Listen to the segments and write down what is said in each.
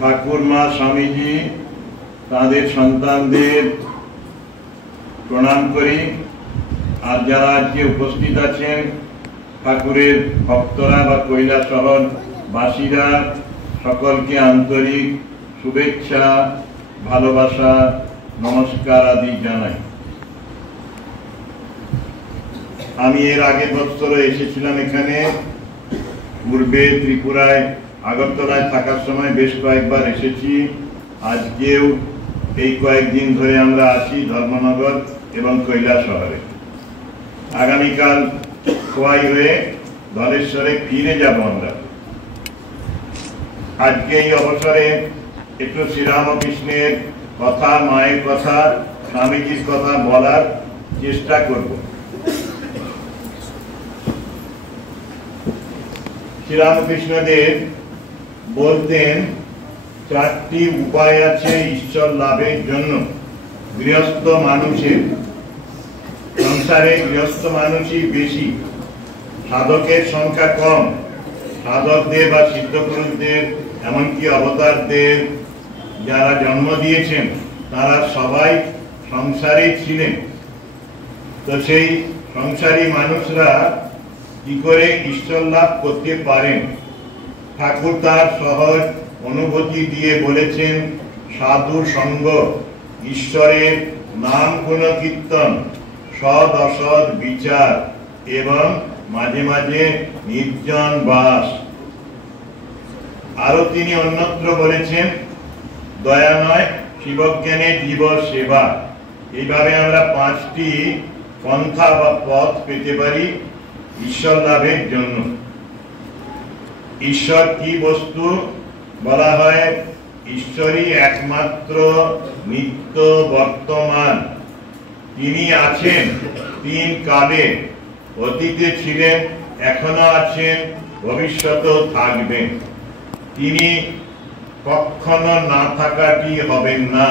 ঠাকুরমা স্বামীজি তাদের সন্তানদের প্রণাম করি। আর যারা আজকে উপস্থিত আছেন ঠাকুরের ভক্তরা বা কৈলাসহর বাসীরা, সকলকে আন্তরিক শুভেচ্ছা, ভালোবাসা, নমস্কার আদি জানাই। আমি এর আগের বছর এসেছিলাম এখানে, পূর্বে ত্রিপুরায় আগরতলায় থাকার সময় বেশ কয়েকবার এসেছি। আজকেও এই কয়েকদিন ধরে আমরা আছি ধর্মনগর এবং কৈলাসহরে। আগামীকাল খোয়াই হয়ে ধলেশ্বরে ফিরে যাব আমরা। আজকে এই অবসরে একটু শ্রীরামকৃষ্ণের কথা, মায়ের কথা, স্বামীজির কথা বলার চেষ্টা করব। শ্রীরামকৃষ্ণদেব বলতেন, চারটি উপায় আছে ঈশ্বর লাভের জন্য গৃহস্থ মানুষের। সংসারে গৃহস্থ মানুষই বেশি, সাধকের সংখ্যা কম। সাধকদের বা সিদ্ধপুরুষদের, এমনকি অবতারদের যারা জন্ম দিয়েছেন তারা সবাই সংসারে ছিলেন। তো সেই সংসারী মানুষরা কি করে ঈশ্বর লাভ করতে পারেন? ঠাকুর তার সহজ অনুভূতি দিয়ে বলেছেন, সাধু সঙ্গ, ঈশ্বরের নাম গুণ কীর্তন, সৎ অসৎ বিচার এবং মাঝে মাঝে নির্জন বাস। আরো তিনি অন্যত্র বলেছেন, দয়া নয় শিবজ্ঞানে জীব সেবা। এইভাবে আমরা পাঁচটি পন্থা বা পথ পেতে পারি ঈশ্বর লাভের জন্য। ঈশ্বর কি বস্তু? বলা হয় ঈশ্বরই একমাত্র নিত্য বর্তমান। তিনি আছেন তিন কালে, অতীতে ছিলেন, এখনো আছেন, ভবিষ্যতেও থাকবেন। তিনি কখনো না থাকাটি হবেন না।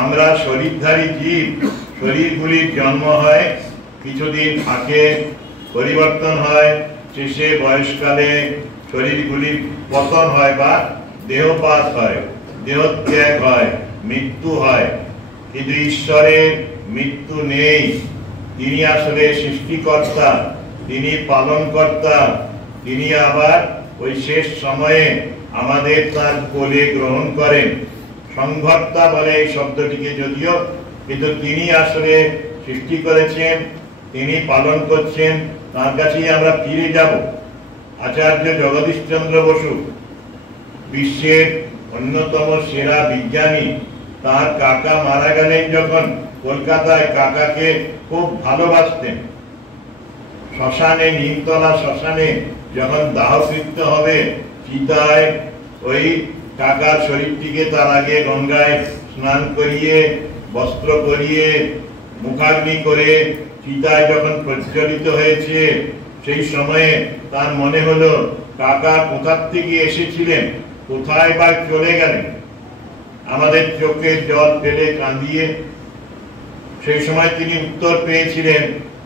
আমরা শরীরধারী জীব, শরীরগুলির জন্ম হয়, কিছুদিন থাকে, পরিবর্তন হয়, শেষে বয়সকালে শরীরগুলির পতন হয় বা দেহপাত হয়, দেহত্যাগ হয়, মৃত্যু হয়। কিন্তু ঈশ্বরের মৃত্যু নেই। তিনি আসলে সৃষ্টিকর্তা, তিনি পালনকর্তা। তিনি আবার ওই শেষ সময়ে আমাদের তার কোলে গ্রহণ করেন। সংঘর্তা বলে এই শব্দটিকে যদিও, কিন্তু তিনি আসলে সৃষ্টি করেছেন, তিনি পালন করছেন, তার কাছেই আমরা ফিরে যাব। আচার্য জগদীশচন্দ্র বসু, বিশ্বের অন্যতম সেরা বিজ্ঞানী, তার কাকা মারা গেলেন যখন কলকাতায়, কাকাকে খুব ভালোবাসতেন। শ্মশানে, নিমতলা শ্মশানে যখন দাহকৃত্য হবে, চিতায় ওই কাকার শরীরটিকে তার আগে গঙ্গায় স্নান করিয়ে, বস্ত্র পরিয়ে, মুখাগ্নি করে চিতায় যখন প্রজ্বলিত হয়েছে, সেই সময়ে তার মনে হলো কাকা কোথার থেকে এসেছিলেন, কোথায় বা চলে গেলেন। আমাদের চোখে জল ফেলে কাঁদিয়ে সেই সময় তিনি উত্তর পেয়েছিলেন,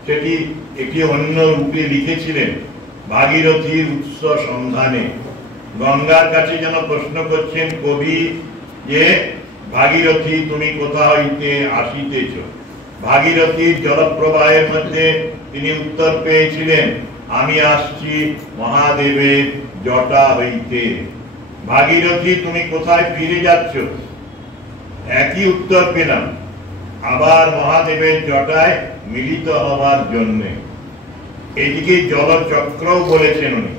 সেটি একটি অন্য রূপে লিখেছিলেন, ভাগীরথীর উৎস সন্ধানে। গঙ্গার কাছে যেন প্রশ্ন করছেন কবি যে, ভাগীরথী তুমি কোথা হইতে আসিতেছ? ভাগীরথীর জলপ্রবাহের মধ্যে তিনি উত্তর পেয়েছিলেন, আমি আসছি মহাদেবের জটা হইতে। ভাগীরথী তুমি কোথায় ফিরে যাচ্ছ? একই উত্তর পেলাম, আবার মহাদেবের জটায় মিলিত হবার জন্য। এদিকে জলচক্রও বলেছেন উনি।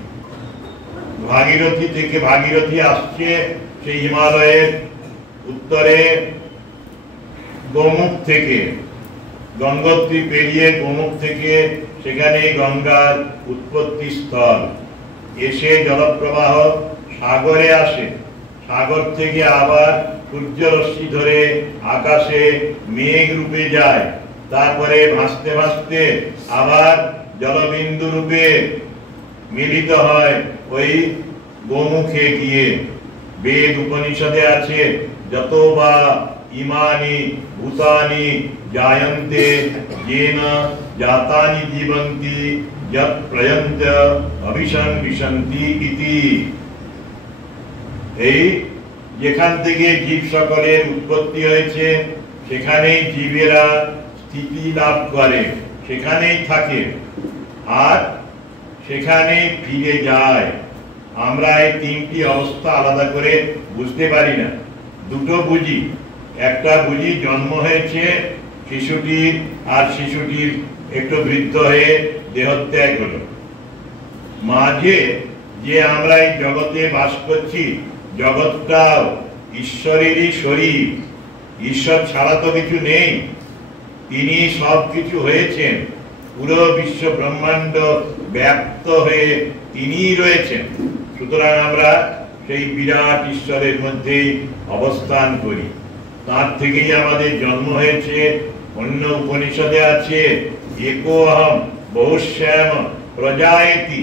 ভাগীরথী থেকে, ভাগীরথী আসছে সেই হিমালয়ের উত্তরে গোমুখ থেকে, গঙ্গোত্রী পেরিয়ে গোমুখ থেকে, সেখানে গঙ্গার উৎপত্তি স্থল। এসে জলপ্রবাহ সাগরে আসে, সাগর থেকে আবার সূর্যরশ্মি ধরে আকাশে মেঘ রূপে যায়, তারপরে ভাসতে ভাসতে আবার জলবিন্দু রূপে মিলিত হয় ওই গোমুখে গিয়ে। বেদ উপনিষদে আছে, যত বা ইমানি ভূতানি জায়ন্তে येन जातानि जीवन्ति यत् प्रयन्त अभिसंविशन्ति इति। এই যেখান থেকে জীব সকলের উৎপত্তি হয়েছে সেখানেই জীবেরা স্থিতি লাভ করে, সেখানেই থাকে আর সেখানেই ফিরে যায়। আমরা এই তিনটি অবস্থা আলাদা করে বুঝতে পারি না। দুটো বুঝি, একটা বুঝি জন্ম হয়েছে শিশুটির, আর শিশুটির একটু বৃদ্ধ হয়ে দেহত্যাগ হলো। মাঝে যে আমরা এই জগতে বাস করছি, জগৎটাও ঈশ্বরেরই শরীর। ঈশ্বর ছাড়া তো কিছু নেই, তিনি সব কিছু হয়েছেন, পুরো বিশ্ব ব্রহ্মাণ্ড ব্যাপ্ত হয়ে তিনিই রয়েছেন। সুতরাং আমরা সেই বিরাট ঈশ্বরের মধ্যেই অবস্থান করি, তার থেকেই আমাদের জন্ম হয়েছে। অন্য উপনিষদে আছে एको अहम बहुश्याम প্রজায়তি,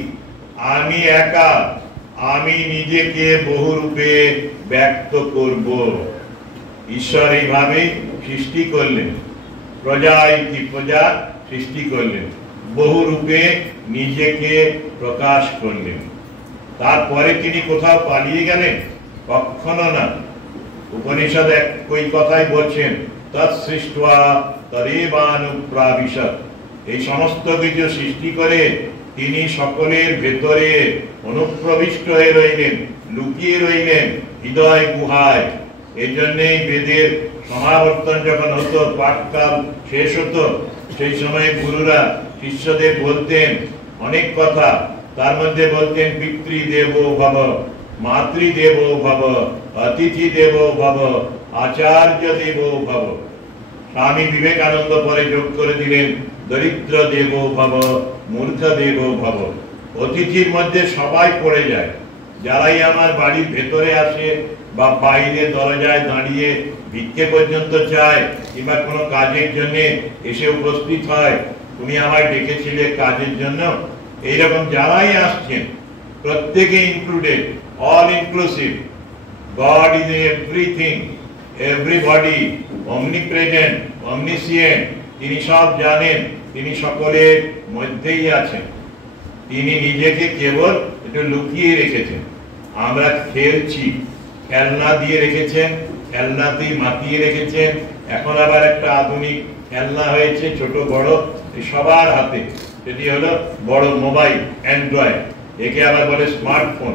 আমি একা, আমি নিজেকে বহুরূপে ব্যক্ত করব। ঈশ্বর এইভাবে সৃষ্টি করলেন, প্রজায়তি, প্রজা সৃষ্টি করলেন, বহুরূপে নিজেকে প্রকাশ করলেন। তারপরে তিনি কোথাও পালিয়ে গেলেন? কখনো না। উপনিষদ একই কথাই বলছেন, তৎসৃष्ट्वा তদেবানুপ্রাবিশৎ। এই সমস্ত কিছু সৃষ্টি করে তিনি সকলের ভেতরে অনুপ্রবিষ্ট হয়ে রইলেন, লুকিয়ে রইলেন হৃদয় গুহায়। এই জন্যই বেদের সমাবর্তন যখন হতো, পাঠকাল শেষ হতো, সেই সময় গুরুরা শিষ্যদের বলতেন অনেক কথা। তার মধ্যে বলতেন পিতৃদেব ভব, মাতৃদেব ভব, অতিথি দেব ভব, আচার্য দেব ভব। স্বামী বিবেকানন্দ পরে যোগ করে দিলেন দরিদ্র দেব ভব, মূর্খ দেব ভব। অতিথির মধ্যে সবাই পড়ে যায়। যারাই আমার বাড়ির ভেতরে আসে বা বাইরে দরজায় দাঁড়িয়ে ভিক্ষে পর্যন্ত চায়, কিংবা কোনো কাজের জন্য এসে উপস্থিত হয়, তুমি আমায় ডেকেছিলে কাজের জন্য, এইরকম যারাই আসছেন প্রত্যেকে included, all inclusive. God is everything, everybody, omnipresent, omniscient। তিনি সব জানেন, তিনি সকলের মধ্যেই আছেন। তিনি নিজেকে কেবল একটু লুকিয়ে রেখেছেন। আমরা খেলছি, খেলনা দিয়ে রেখেছেন, খেলনাতেই মাতিয়ে রেখেছেন। এখন আবার একটা আধুনিক খেলনা হয়েছে, ছোট বড় সবার হাতে, সেটি হলো বড় মোবাইল, অ্যান্ড্রয়েড। একে আবার বলে স্মার্টফোন।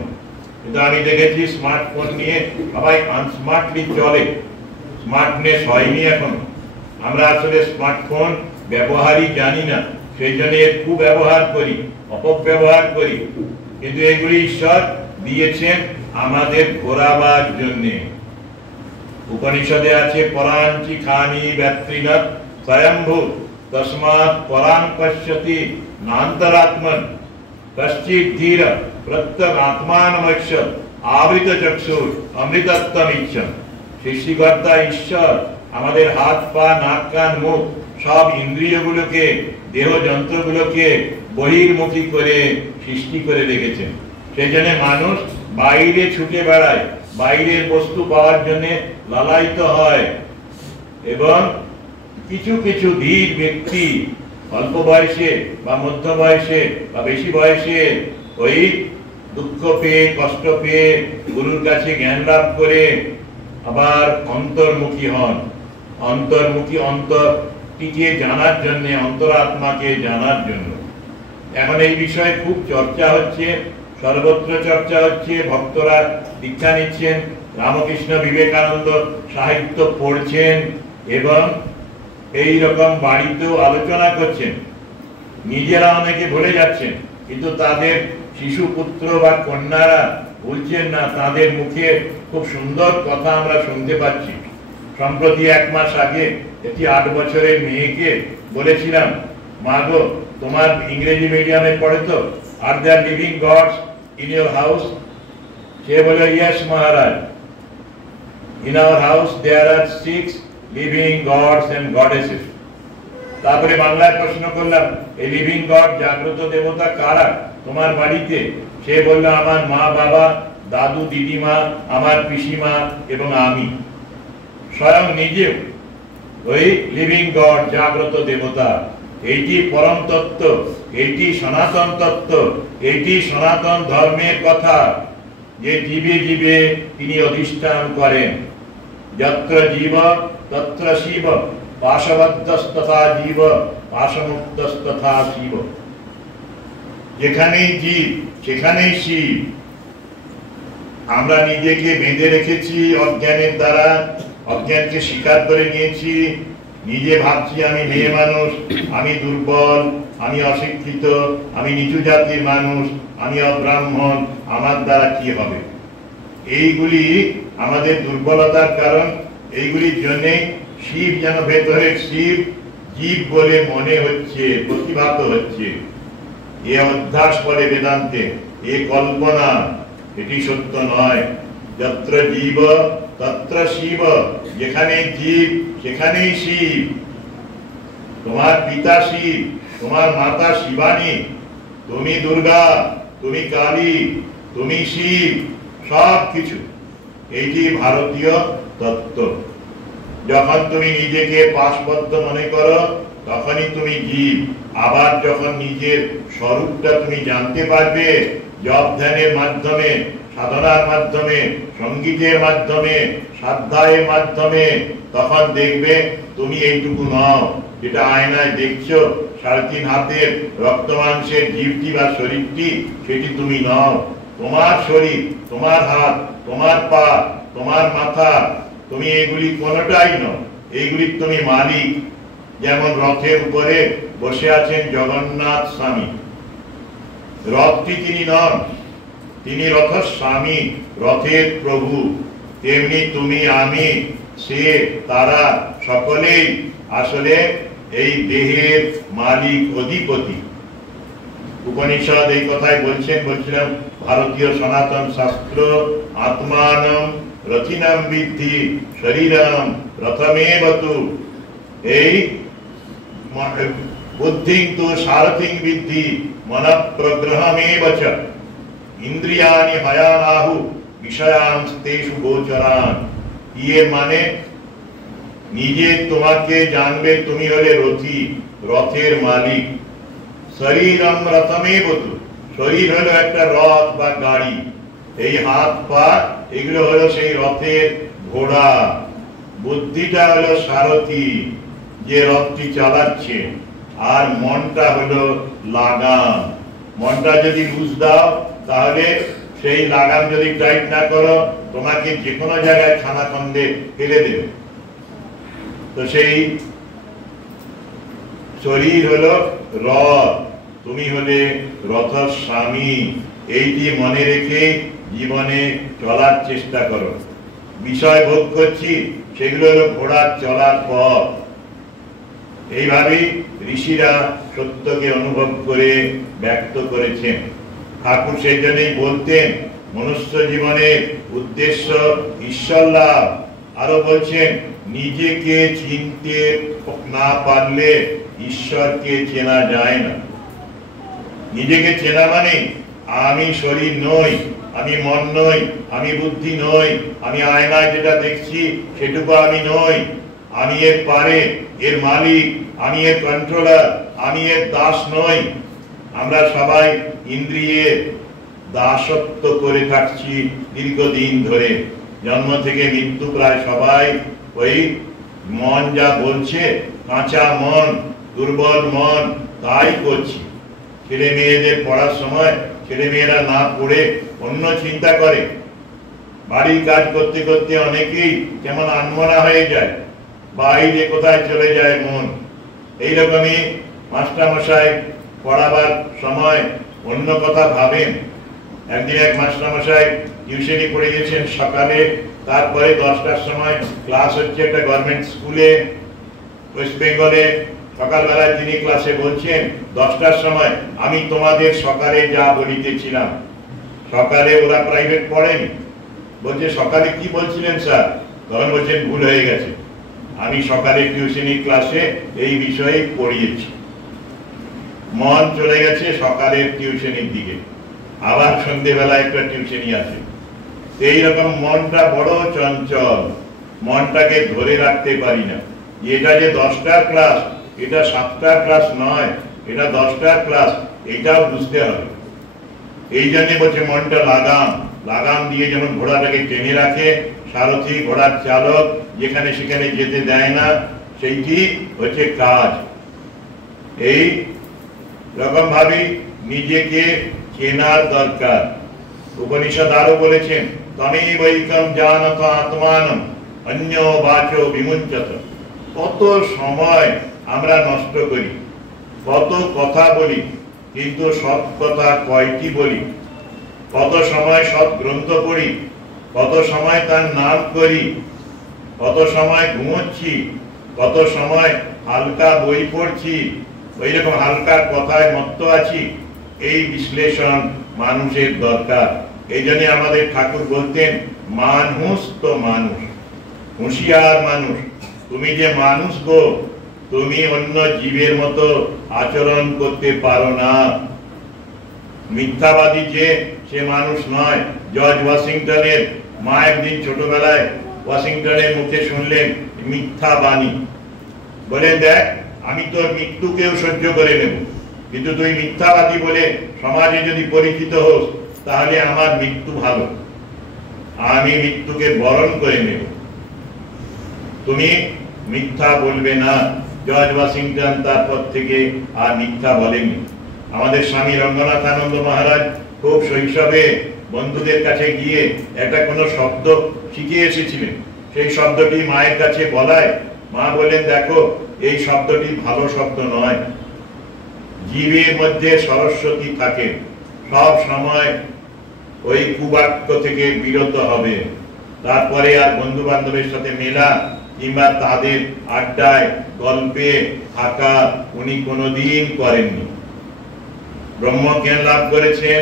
কিন্তু আমি দেখেছি স্মার্টফোন নিয়ে সবাই আনস্মার্টলি চলে, স্মার্টনেস হয়নি এখন। আমরা আসলে স্মার্টফোন ব্যবহারই জানি না, সেই জন্য এর কুব্যবহার করি, অপব্যবহার করি। কিন্তু এগুলি ঈশ্বর দিয়েছেন আমাদের ঘোরাবার জন্যে। উপনিষদে আছে পরাঞ্চি খানি ব্যত্রিন স্বয়ম্ভু তস্মাৎ পরাং পশ্যতি নান্তরাত্মন কশ্চিৎ ধীর প্রত্যগ আত্মানমৈক্ষ আবৃত চক্ষুর অমৃতত্বমিচ্ছন। সৃষ্টিকর্তা ঈশ্বর আমাদের হাত, পা, নাক, কান, মুখ সব ইন্দ্রিয়গুলোকে, দেহ যন্ত্রগুলোকে বহির্মুখী করে সৃষ্টি করে রেখেছেন। সেই জন্য মানুষ বাইরে ছুটে বেড়ায়, বাইরের বস্তু পাওয়ার জন্য লালায়িত হয়। এবং কিছু কিছু ধীর ব্যক্তি অল্প বয়সে বা মধ্য বয়সে বা বেশি বয়সে ওই দুঃখ পেয়ে, কষ্ট পেয়ে গুরুর কাছে জ্ঞান লাভ করে আবার অন্তর্মুখী হন। অন্তর্মুখী, অন্তরটিকে জানার জন্য, অন্তরাত্মাকে জানার জন্য। এখন এই বিষয়ে খুব চর্চা হচ্ছে, সর্বত্র চর্চা হচ্ছে। ভক্তরা দীক্ষা নিচ্ছেন, রামকৃষ্ণ বিবেকানন্দ সাহিত্য পড়ছেন এবং এই রকম বাড়িতেও আলোচনা করছেন। নিজেরা অনেকে ভুলে যাচ্ছেন, কিন্তু তাদের শিশু পুত্র বা কন্যারা ভুলছেন না। তাদের মুখে খুব সুন্দর কথা আমরা শুনতে পাচ্ছি। সম্প্রতি 1 মাস আগে একটি 8 বছরের মেয়েকে বলেছিলাম, মা গো, তোমার ইংরেজি মিডিয়ামে পড়ে তো, are there living gods in your house? সে বলে, yes Maharaj, in our house there are 6 living gods and goddesses. তারপরে বাংলায় প্রশ্ন করলাম, এই লিভিং গড, জাগ্রত দেবতা কারা তোমার বাড়িতে? সে বলল, আমার মা, বাবা, দাদু, দিদিমা, আমার পিসিমা এবং আমি। স্বয়ং নিজেও ওই লিভিং গড, জাগ্রত দেবতা। এইটি পরম তত্ত্ব, এইটি সনাতন তত্ত্ব, এইটি সনাতন ধর্মের কথা। যে জীবে জীবে তিনি অধিষ্ঠান করেন। যত্র জীব তত্র শিব, পাশবদ্ধস্তথা জীব, পাশমুক্তস্তথা শিব। যেখানেই জীব সেখানেই শিব। আমরা নিজেকে বেঁধে রেখেছি অজ্ঞানের দ্বারা, অজ্ঞানকে স্বীকার করে নিয়েছি। নিজে ভাবছি আমি মেয়ে মানুষ, আমি দুর্বল, আমি অশিক্ষিত, আমি নিচু জাতির মানুষ, আমি অব্রাহ্মণ, আমার দ্বারা কি হবে। এইগুলি আমাদের দুর্বলতার কারণ। এইগুলির জন্যে শিব যেন ভেতরের শিব জীব বলে মনে হচ্ছে, প্রতিভাত হচ্ছে। এ অধ্যাস বলে বেদান্তে, এ কল্পনা, এটি সত্য নয়। যত্র জীব তত্র শিব, যেখানে জীব সেখানেই শিব। তোমার পিতা শিব, তোমার মাতা শিবানী, তুমি দুর্গা, তুমি কালী, তুমি শিব, সব কিছু। এইটি ভারতীয় তত্ত্ব। যখন তুমি নিজেকে পাশবদ্ধ মনে করো তখনই তুমি জীব। আবার যখন নিজের স্বরূপটা তুমি জানতে পারবে, জপ ধ্যানের মাধ্যমে, সাধনার মাধ্যমে, সঙ্গীতের মাধ্যমে, সাধ্যায়ের মাধ্যমে, তখন দেখবে তুমি এইটুকু নও যেটা আয়নায় দেখছো, 3.5 হাতের রক্ত মাংসের জীবটি বা শরীরটি, সেটি তুমি নও। তোমার শরীর, তোমার হাত, তোমার পা, তোমার মাথা, তুমি এগুলি কোনোটাই নও। এইগুলির তুমি মালিক। যেমন রথের উপরে বসে আছেন জগন্নাথ স্বামী, রথটি তিনি নন, তিনি রথস্বামী, রথের প্রভু। তেমনি তুমি, আমি, সে, তারা সকলেই আসলে এই দেহের মালিক, অধিপতি। উপনিষদ এই কথাই বলছিলাম ভারতীয় সনাতন শাস্ত্র, আত্মানম রথিনাম বিদ্ধি শরীরম রথমেবতু। এই বুদ্ধিং তু সারথিং বিদ্ধি মনঃপ্রগ্রহমেব চ, ইন্দ্রিয়াণি হয়ানাহু বিষয়াংস্তেষু গোচরান। এর মানে নিজে তোমাকে জানবে তুমি হলে রথী, রথের মালিক। শরীরম রথমেবতু, শরীর হলো একটা রথ বা গাড়ি। এই হাত পা এগুলো হলো সেই রথের ঘোড়া। বুদ্ধিটা হলো সারথী, যে রথটি চালাচ্ছে। আর মনটা হলো লাগাম। মনটা যদি লুজ দাও তাহলে সেই লাগাম যদি টাইট না করো, তোমাকে যে কোনো জায়গায় খানাখন্দে ফেলে দেবে। তো সেই শরীর হলো রথ, তুমি হলে রথস্বামী। এইটি মনে রেখে জীবনে চলার চেষ্টা করো। বিষয় ভোগ করছি, সেগুলো হলো ঘোড়ার চলার পথ। এইভাবেই ঋষিরা সত্যকে অনুভব করে ব্যক্ত করেছেন। ঠাকুর সেই জন্যই বলতেন মনুষ্য জীবনের উদ্দেশ্য ঈশ্বর লাভ। আরো বলছেন নিজেকে চিনতে না পারলে ঈশ্বরকে চেনা যায় না। নিজেকে চেনা মানে আমি শরীর নই, আমি মন নই, আমি বুদ্ধি নই, আমি আয়নায় যেটা দেখছি সেটুকু আমি নই। আমি এর পারে, এর মালিক, আমি এর কন্ট্রোলার, আমি এর দাস নই। আমরা সবাই ইন্দ্রিয়ের দাসত্ব করে থাকছি দীর্ঘদিন ধরে। জন্ম থেকে মৃত্যু প্রায় সবাই ওই মন যা বলছে, কাঁচা মন, দুর্বল মন, তাই করছি। ছেলে মেয়েদের পড়ার সময় ছেলে মেয়েরা না পড়ে অন্য চিন্তা করে। বাড়ির কাজ করতে করতে অনেকেই কেমন আনমনা হয়ে যায়, বাইরে কোথায় চলে যায় মন। এইরকমই মাস্টারমশাই পড়াবার সময় অন্য কথা ভাবেন। একদিন এক মাস্টারমশাই টিউশনি পড়ে গেছেন সকালে, তারপরে 10টার সময় ক্লাস হচ্ছে একটা গভর্নমেন্ট স্কুলে ওয়েস্ট বেঙ্গলে। সকালবেলায় তিনি ক্লাসে বলছেন 10টার সময়, আমি তোমাদের সকালে যা বলিতেছিলাম। সকালে ওরা প্রাইভেট পড়েনি। বলছে সকালে কি বলছিলেন স্যার? তখন বলছেন ভুল হয়ে গেছে, আমি সকালে টিউশনি ক্লাসে এই বিষয়ে পড়িয়েছি। মন চলে গেছে সকালের টিউশনির দিকে, আবার সন্ধ্যেবেলা একটা টিউশনি আছে। এইরকম মনটা বড় চঞ্চল, মনটাকে ধরে রাখতে পারি না। এটা যে 10টার ক্লাস, এটা 7টার ক্লাস নয়, এটা 10টার ক্লাস, এটাও বুঝতে হবে। এই জন্য বলছে মনটা লাগাম, লাগাম দিয়ে যেমন ঘোড়াটাকে টেনে রাখে, সারথি ঘোড়ার চালক যেখানে সেখানে যেতে দেয় না, সেইটি হচ্ছে কাজ। এই রকম ভাবে নিজেকে চেনার দরকার। উপনিষদ আরো বলেছেন, তমেবৈকম জানত আত্মানম অন্য বাচো বিমুঞ্চত। কত সময় আমরা নষ্ট করি, কত কথা বলি, কিন্তু সৎ কথা কয়টি বলি? কত সময় সৎ গ্রন্থ পড়ি, কত সময় তার নাম করি, কত সময় ঘুমোচ্ছি, কত সময় হালকা বই পড়ছি, ওই রকম হালকা কথায় মত্ত আছি। এই বিশ্লেষণ মানুষের দরকার। এই জন্য আমাদের ঠাকুর বলতেন, মানুষ তো মানুষ, হুঁশিয়ার মানুষ। তুমি যে মানুষ গো, তুমি অন্য জীবের মতো আচরণ করতে পারো না। মিথ্যাবাদী যে, সে মানুষ নয়। জর্জ ওয়াশিংটনের মা একদিন ছোটবেলায় ওয়াশিংটনের মুখে শুনলেন মিথ্যা বাণী, বলে দেখ আমি তোর মৃত্যুকেও সহ্য করে নেব, কিন্তু তুই মিথ্যাবাদী বলে সমাজে যদি পরিচিত হোস, তাহলে আমার মৃত্যু ভালো, আমি মৃত্যুকে বরণ করে নেব, তুমি মিথ্যা বলবে না। জর্জ ওয়াশিংটন তারপর থেকে আর মিথ্যা বলেননি। আমাদের স্বামী রঙ্গনাথানন্দ মহারাজ খুব শৈশবে বন্ধুদের কাছে গিয়ে একটা কোনো শব্দ শিখে এসেছিলেন। সেই শব্দটি মায়ের কাছে বলায় মা বললেন, দেখো এই শব্দটি ভালো শব্দ নয়, জীবের মধ্যে সরস্বতী থাকে, সব সময় ওই কুবাক্য থেকে বিরত হবে। তারপরে আর বন্ধু বান্ধবের সাথে মেলা কিংবা তাদের আড্ডায় গল্পে থাকা উনি কোনোদিন করেননি। ব্রহ্মজ্ঞান লাভ করেছেন,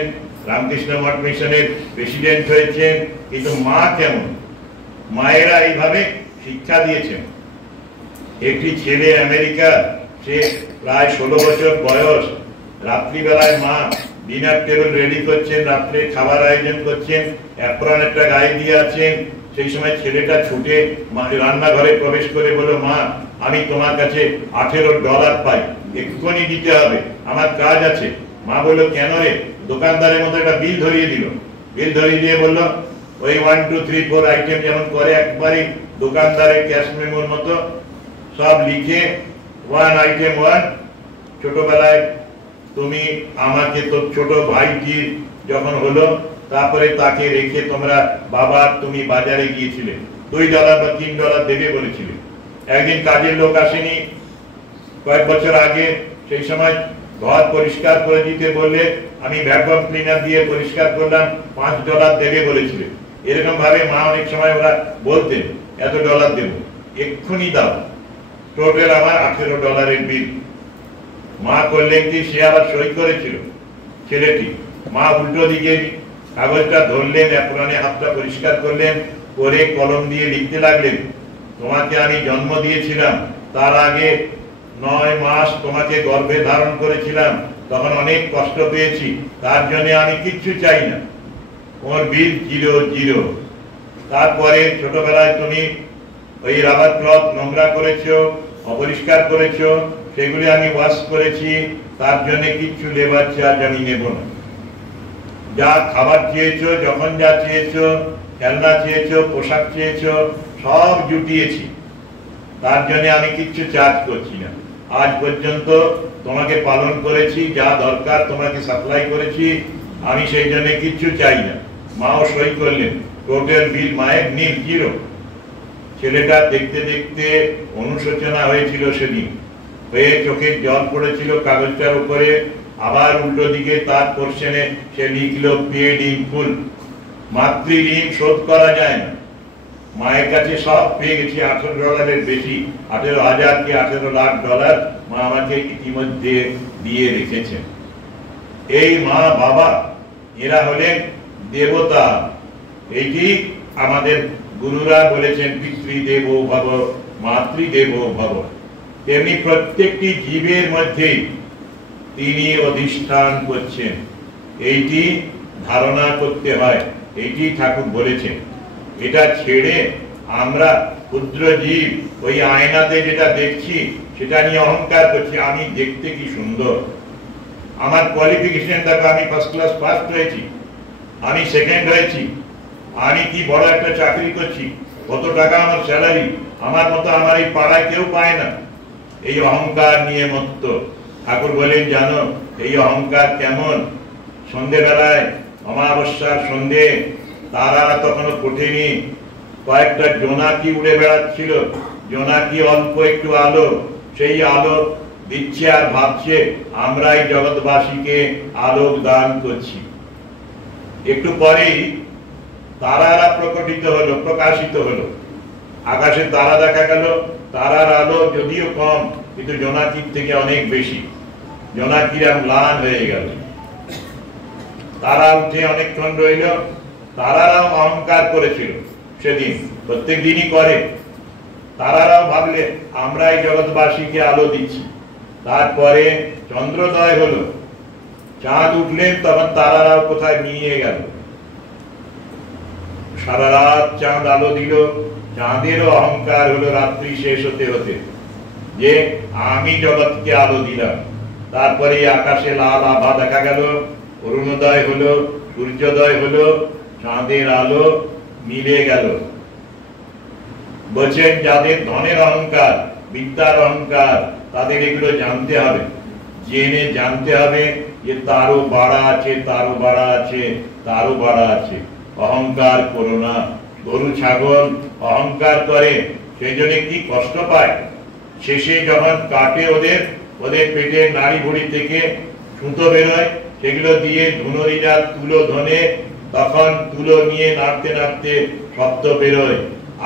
রামকৃষ্ণ মঠ মিশনের প্রেসিডেন্ট হয়েছেন, কিন্তু মা কেমন? মায়েরা এইভাবে শিক্ষা দিয়েছেন। একটি ছেলে আমেরিকা, সে প্রায় 16 বছর বয়স, রাত্রিবেলায় মা ডিনার টেবিল রেডি করছেন, রাত্রে খাবার আয়োজন করছেন, অ্যাপ্রন একটা গায়ে দিয়ে আছেন। সেই সময় ছেলেটা ছুটে রান্নাঘরে প্রবেশ করে বলল, মা আমি তোমার কাছে $18 পাই, এক্ষুনি দিতে হবে, আমার কাজ আছে। মা বলল, কেন রে? দোকানদারের মতো একটা বিল ধরিয়ে দিল। বিল ধরিয়ে দিয়ে বলল, ওই 1 2 3 4 আইটেম যেমন করে একবারই দোকানদারের ক্যাশ মেমোর মতো সব লিখে 1 আইটেম 1। ছোটবেলায় তুমি আমাকে, তো ছোট ভাইটি যখন হলো, তারপরে তাকে রেখে তোমরা বাবা তুমি বাজারে গিয়েছিলে, $2 বা $3 দেবে বলেছিলে। একদিন কাজের লোক আসেনি কয়েক বছর আগে, সেই সময় ঘর পরিষ্কার করে দিতে বললে আমি ভ্যাকুয়াম ক্লিনার দিয়ে পরিষ্কার করলাম, $5 দেবে বলেছিলে। এরকম ভাবে মা অনেক সময় ওরা বলতেন, এত ডলার দেব, এক্ষুনি দাও। টোটাল আমার $18 বিল। মা করলেন কি, সে আবার সই করেছিল ছেলেটি। মা উল্টো দিকে কাগজটা ধরলেন, অ্যাপ্রনে হাতটা পরিষ্কার করলেন, করে কলম দিয়ে লিখতে লাগলেন, তোমাকে আমি জন্ম দিয়েছিলাম, তার আগে 9 মাস তোমাকে গর্ভে ধারণ করেছিলাম, তখন অনেক কষ্ট পেয়েছি, তার জন্য আমি কিচ্ছু চাই না, তোমার বিল 0। তারপরে ছোটবেলায় তুমি ওই রাবার ক্লথ নোংরা করেছো, অপরিষ্কার করেছো, সেগুলি আমি ওয়াশ করেছি, তার জন্য কিচ্ছু লেবার চার্জ আমি নেব না। যা খাবার চেয়েছো, যখন যা চেয়েছো, খেলনা চেয়েছো, পোশাক চেয়েছো, সব জুটিয়েছি, তার জন্য আমি কিচ্ছু চার্জ করছি না। আজ পর্যন্ত তোমাকে পালন করেছি, যা দরকার তোমাকে সাপ্লাই করেছি, আমি সেই জন্য কিচ্ছু চাই না। মাও সই করলেন, টোটাল বিল মায়ের নীল 0। ছেলেটা দেখতে দেখতে অনুশোচনা হয়েছিল সেদিন, হয়ে চোখে জল পড়েছিল কাগজটার উপরে। আবার উল্টো দিকে তার পোর্শনে সে লিখলো, পেড ইন ফুল, মাতৃঋণ শোধ করা যায় না। মায়ের কাছে সব পেয়ে গেছি, $18 বেশি, 18,000 কি 18 লাখ ডলার মা আমাকে ইতিমধ্যে দিয়ে রেখেছেন। এই মা বাবা এরা হলেন দেবতা। এইটি আমাদের গুরুরা বলেছেন, পিতৃদেব ভব মাতৃদেব ভব। তেমনি প্রত্যেকটি জীবের মধ্যে তিনি অধিষ্ঠান করছেন, এইটি ধারণা করতে হয়। এইটি ঠাকুর বলেছেন। এটা ছেড়ে আমরা ক্ষুদ্র জীব, ওই আয়নাতে যেটা দেখছি সেটা নিয়ে অহংকার করছি, আমি দেখতে কি সুন্দর, আমার কোয়ালিফিকেশন দেখো, আমি ফার্স্ট ক্লাস পাস হয়েছি, আমি সেকেন্ড হয়েছি, আমি কি বড় একটা চাকরি করছি, কত টাকা আমার স্যালারি, আমার মতো আমার এই পাড়ায় কেউ পায় না। এই অহংকার নিয়ে মত্ত। ঠাকুর বলেন জানো এই অহংকার কেমন? সন্ধ্যেবেলায় অমাবস্যার সন্ধ্যে, তারা তখনও ওঠেনি, কয়েকটা জোনাকি উড়ে বেড়াচ্ছিল। জোনাকি অল্প একটু আলো, সেই আলো দিচ্ছে আর ভাবছে আমরাই জগৎবাসীকে আলোক দান করছি। একটু পরেই তারারা প্রকাশিত হলো। আকাশে তারা দেখা গেল, তারার আলো যদিও কম কিন্তু জোনাকির থেকে অনেক বেশি। জোনাকিরা ম্লান হয়ে গেল। তারা উঠে অনেকক্ষণ রইল। তারারাও অহংকার করেছিল সেদিন, প্রত্যেক দিনই করে। তারারাও ভাবলে আমরাই জগৎবাসীকে আলো দিচ্ছি। তারপরে চন্দ্রোদয় হলো, চাঁদ উঠলেন, তখন তারারাও কোথায় নিয়ে গেল। সারা রাত চাঁদ আলো দিল। চাঁদেরও অহংকার হলো রাত্রি শেষ হতে হতে, যে আমি জগৎকে আলো দিলাম। তারপরে আকাশে লাল আভা দেখা গেল, অরুণোদয় হলো, সূর্যোদয় হলো, চাঁদের আলো মিলে গেল। বলছেন যাদের ধনের অহংকার, বিদ্যার অহংকার, তাদের এগুলো জানতে হবে, জেনে জানতে হবে যে তারও বাড়া আছে, তারও বাড়া আছে, তারও বাড়া আছে। অহংকার করো না। গরু ছাগল অহংকার করে, সেই জন্য কি কষ্ট পায়। শেষে যখন কাটে ওদের পেটের নাড়ি ভুড়ি থেকে সুতো বেরোয়, সেগুলো দিয়ে ধুনরিরা তুলো ধনে, তখন তুলো নিয়ে নাড়তে নাড়তে শব্দ বেরোয়।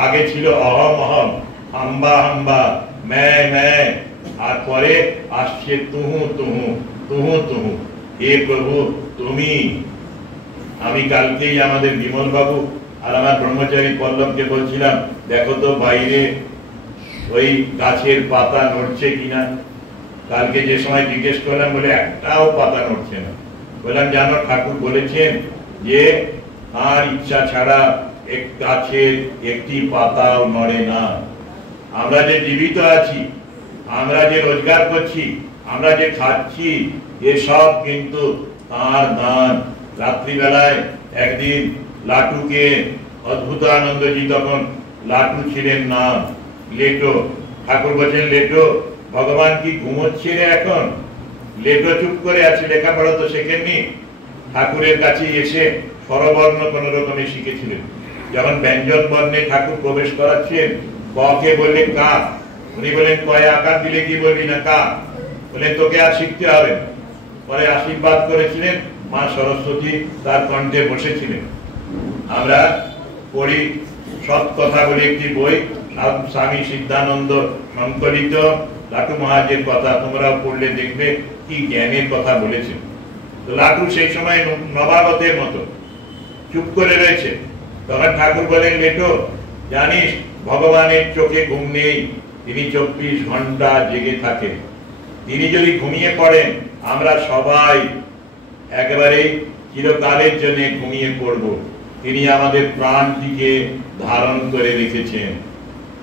আগে ছিল অহম অহম, হাম্বা হাম্বা, ম্যায় ম্যায়, আর পরে আসছে তুহু তুহু, তুহু তুহু। হে প্রভু তুমি। আমি কালকেই আমাদের বিমল বাবু আর আমার ব্রহ্মচারী পল্লবকে বলছিলাম, দেখো তো বাইরে ওই গাছের পাতা নড়ছে কিনা। কালকে যে সময় জিজ্ঞেস করলাম, বলে একটাও পাতা নড়ছে না। বললাম জানো ঠাকুর বলেছেন যে আর ইচ্ছা ছাড়া এক গাছের একটি পাতাও নড়ে না। আমরা যে জীবিত আছি, আমরা যে রোজগার করছি, আমরা যে খাচ্ছি, এসব কিন্তু তার দান। রাত্রিবেলায় একদিন লাটুকে, অদ্ভুত আনন্দজি তখন লাটু ছিলেন নাম, লেটো। ঠাকুর বলছেন লেটো ভগবান কি ঘুমোচ্ছে রে এখন? লেটো চুপ করে আছে, লেখাপড়া তো শেখেননি। ঠাকুরের কাছে এসে স্বরবর্ণ কোন রকমে শিখেছিলেন। যখন ব্যঞ্জন বর্ণে ঠাকুর প্রবেশ করাচ্ছেন, ক কে বললে কা, উনি বলেন কয়ে আকার দিলে কি বলবি না কা, বলেন তোকে আর শিখতে হবে। পরে আশীর্বাদ করেছিলেন, মা সরস্বতী তার কণ্ঠে বসেছিলেন। আমরা পড়ি সৎ কথা বলে একটি বই, স্বামী সিদ্ধানন্দ সংকলিত লাটু মহারাজের কথা, তোমরাও পড়লে দেখবে কি জ্ঞানের কথা বলেছেন। তো লাটু সেই সময় নবাগতের মতো চুপ করে রয়েছে। তখন ঠাকুর বলেন, লেটো জানিস ভগবানের চোখে ঘুম নেই, তিনি 24 ঘন্টা জেগে থাকেন। তিনি যদি ঘুমিয়ে পড়েন, আমরা সবাই একেবারে চিরকালের জন্য ঘুমিয়ে পড়ব। তিনি আমাদের প্রাণটিকে ধারণ করে রেখেছেন।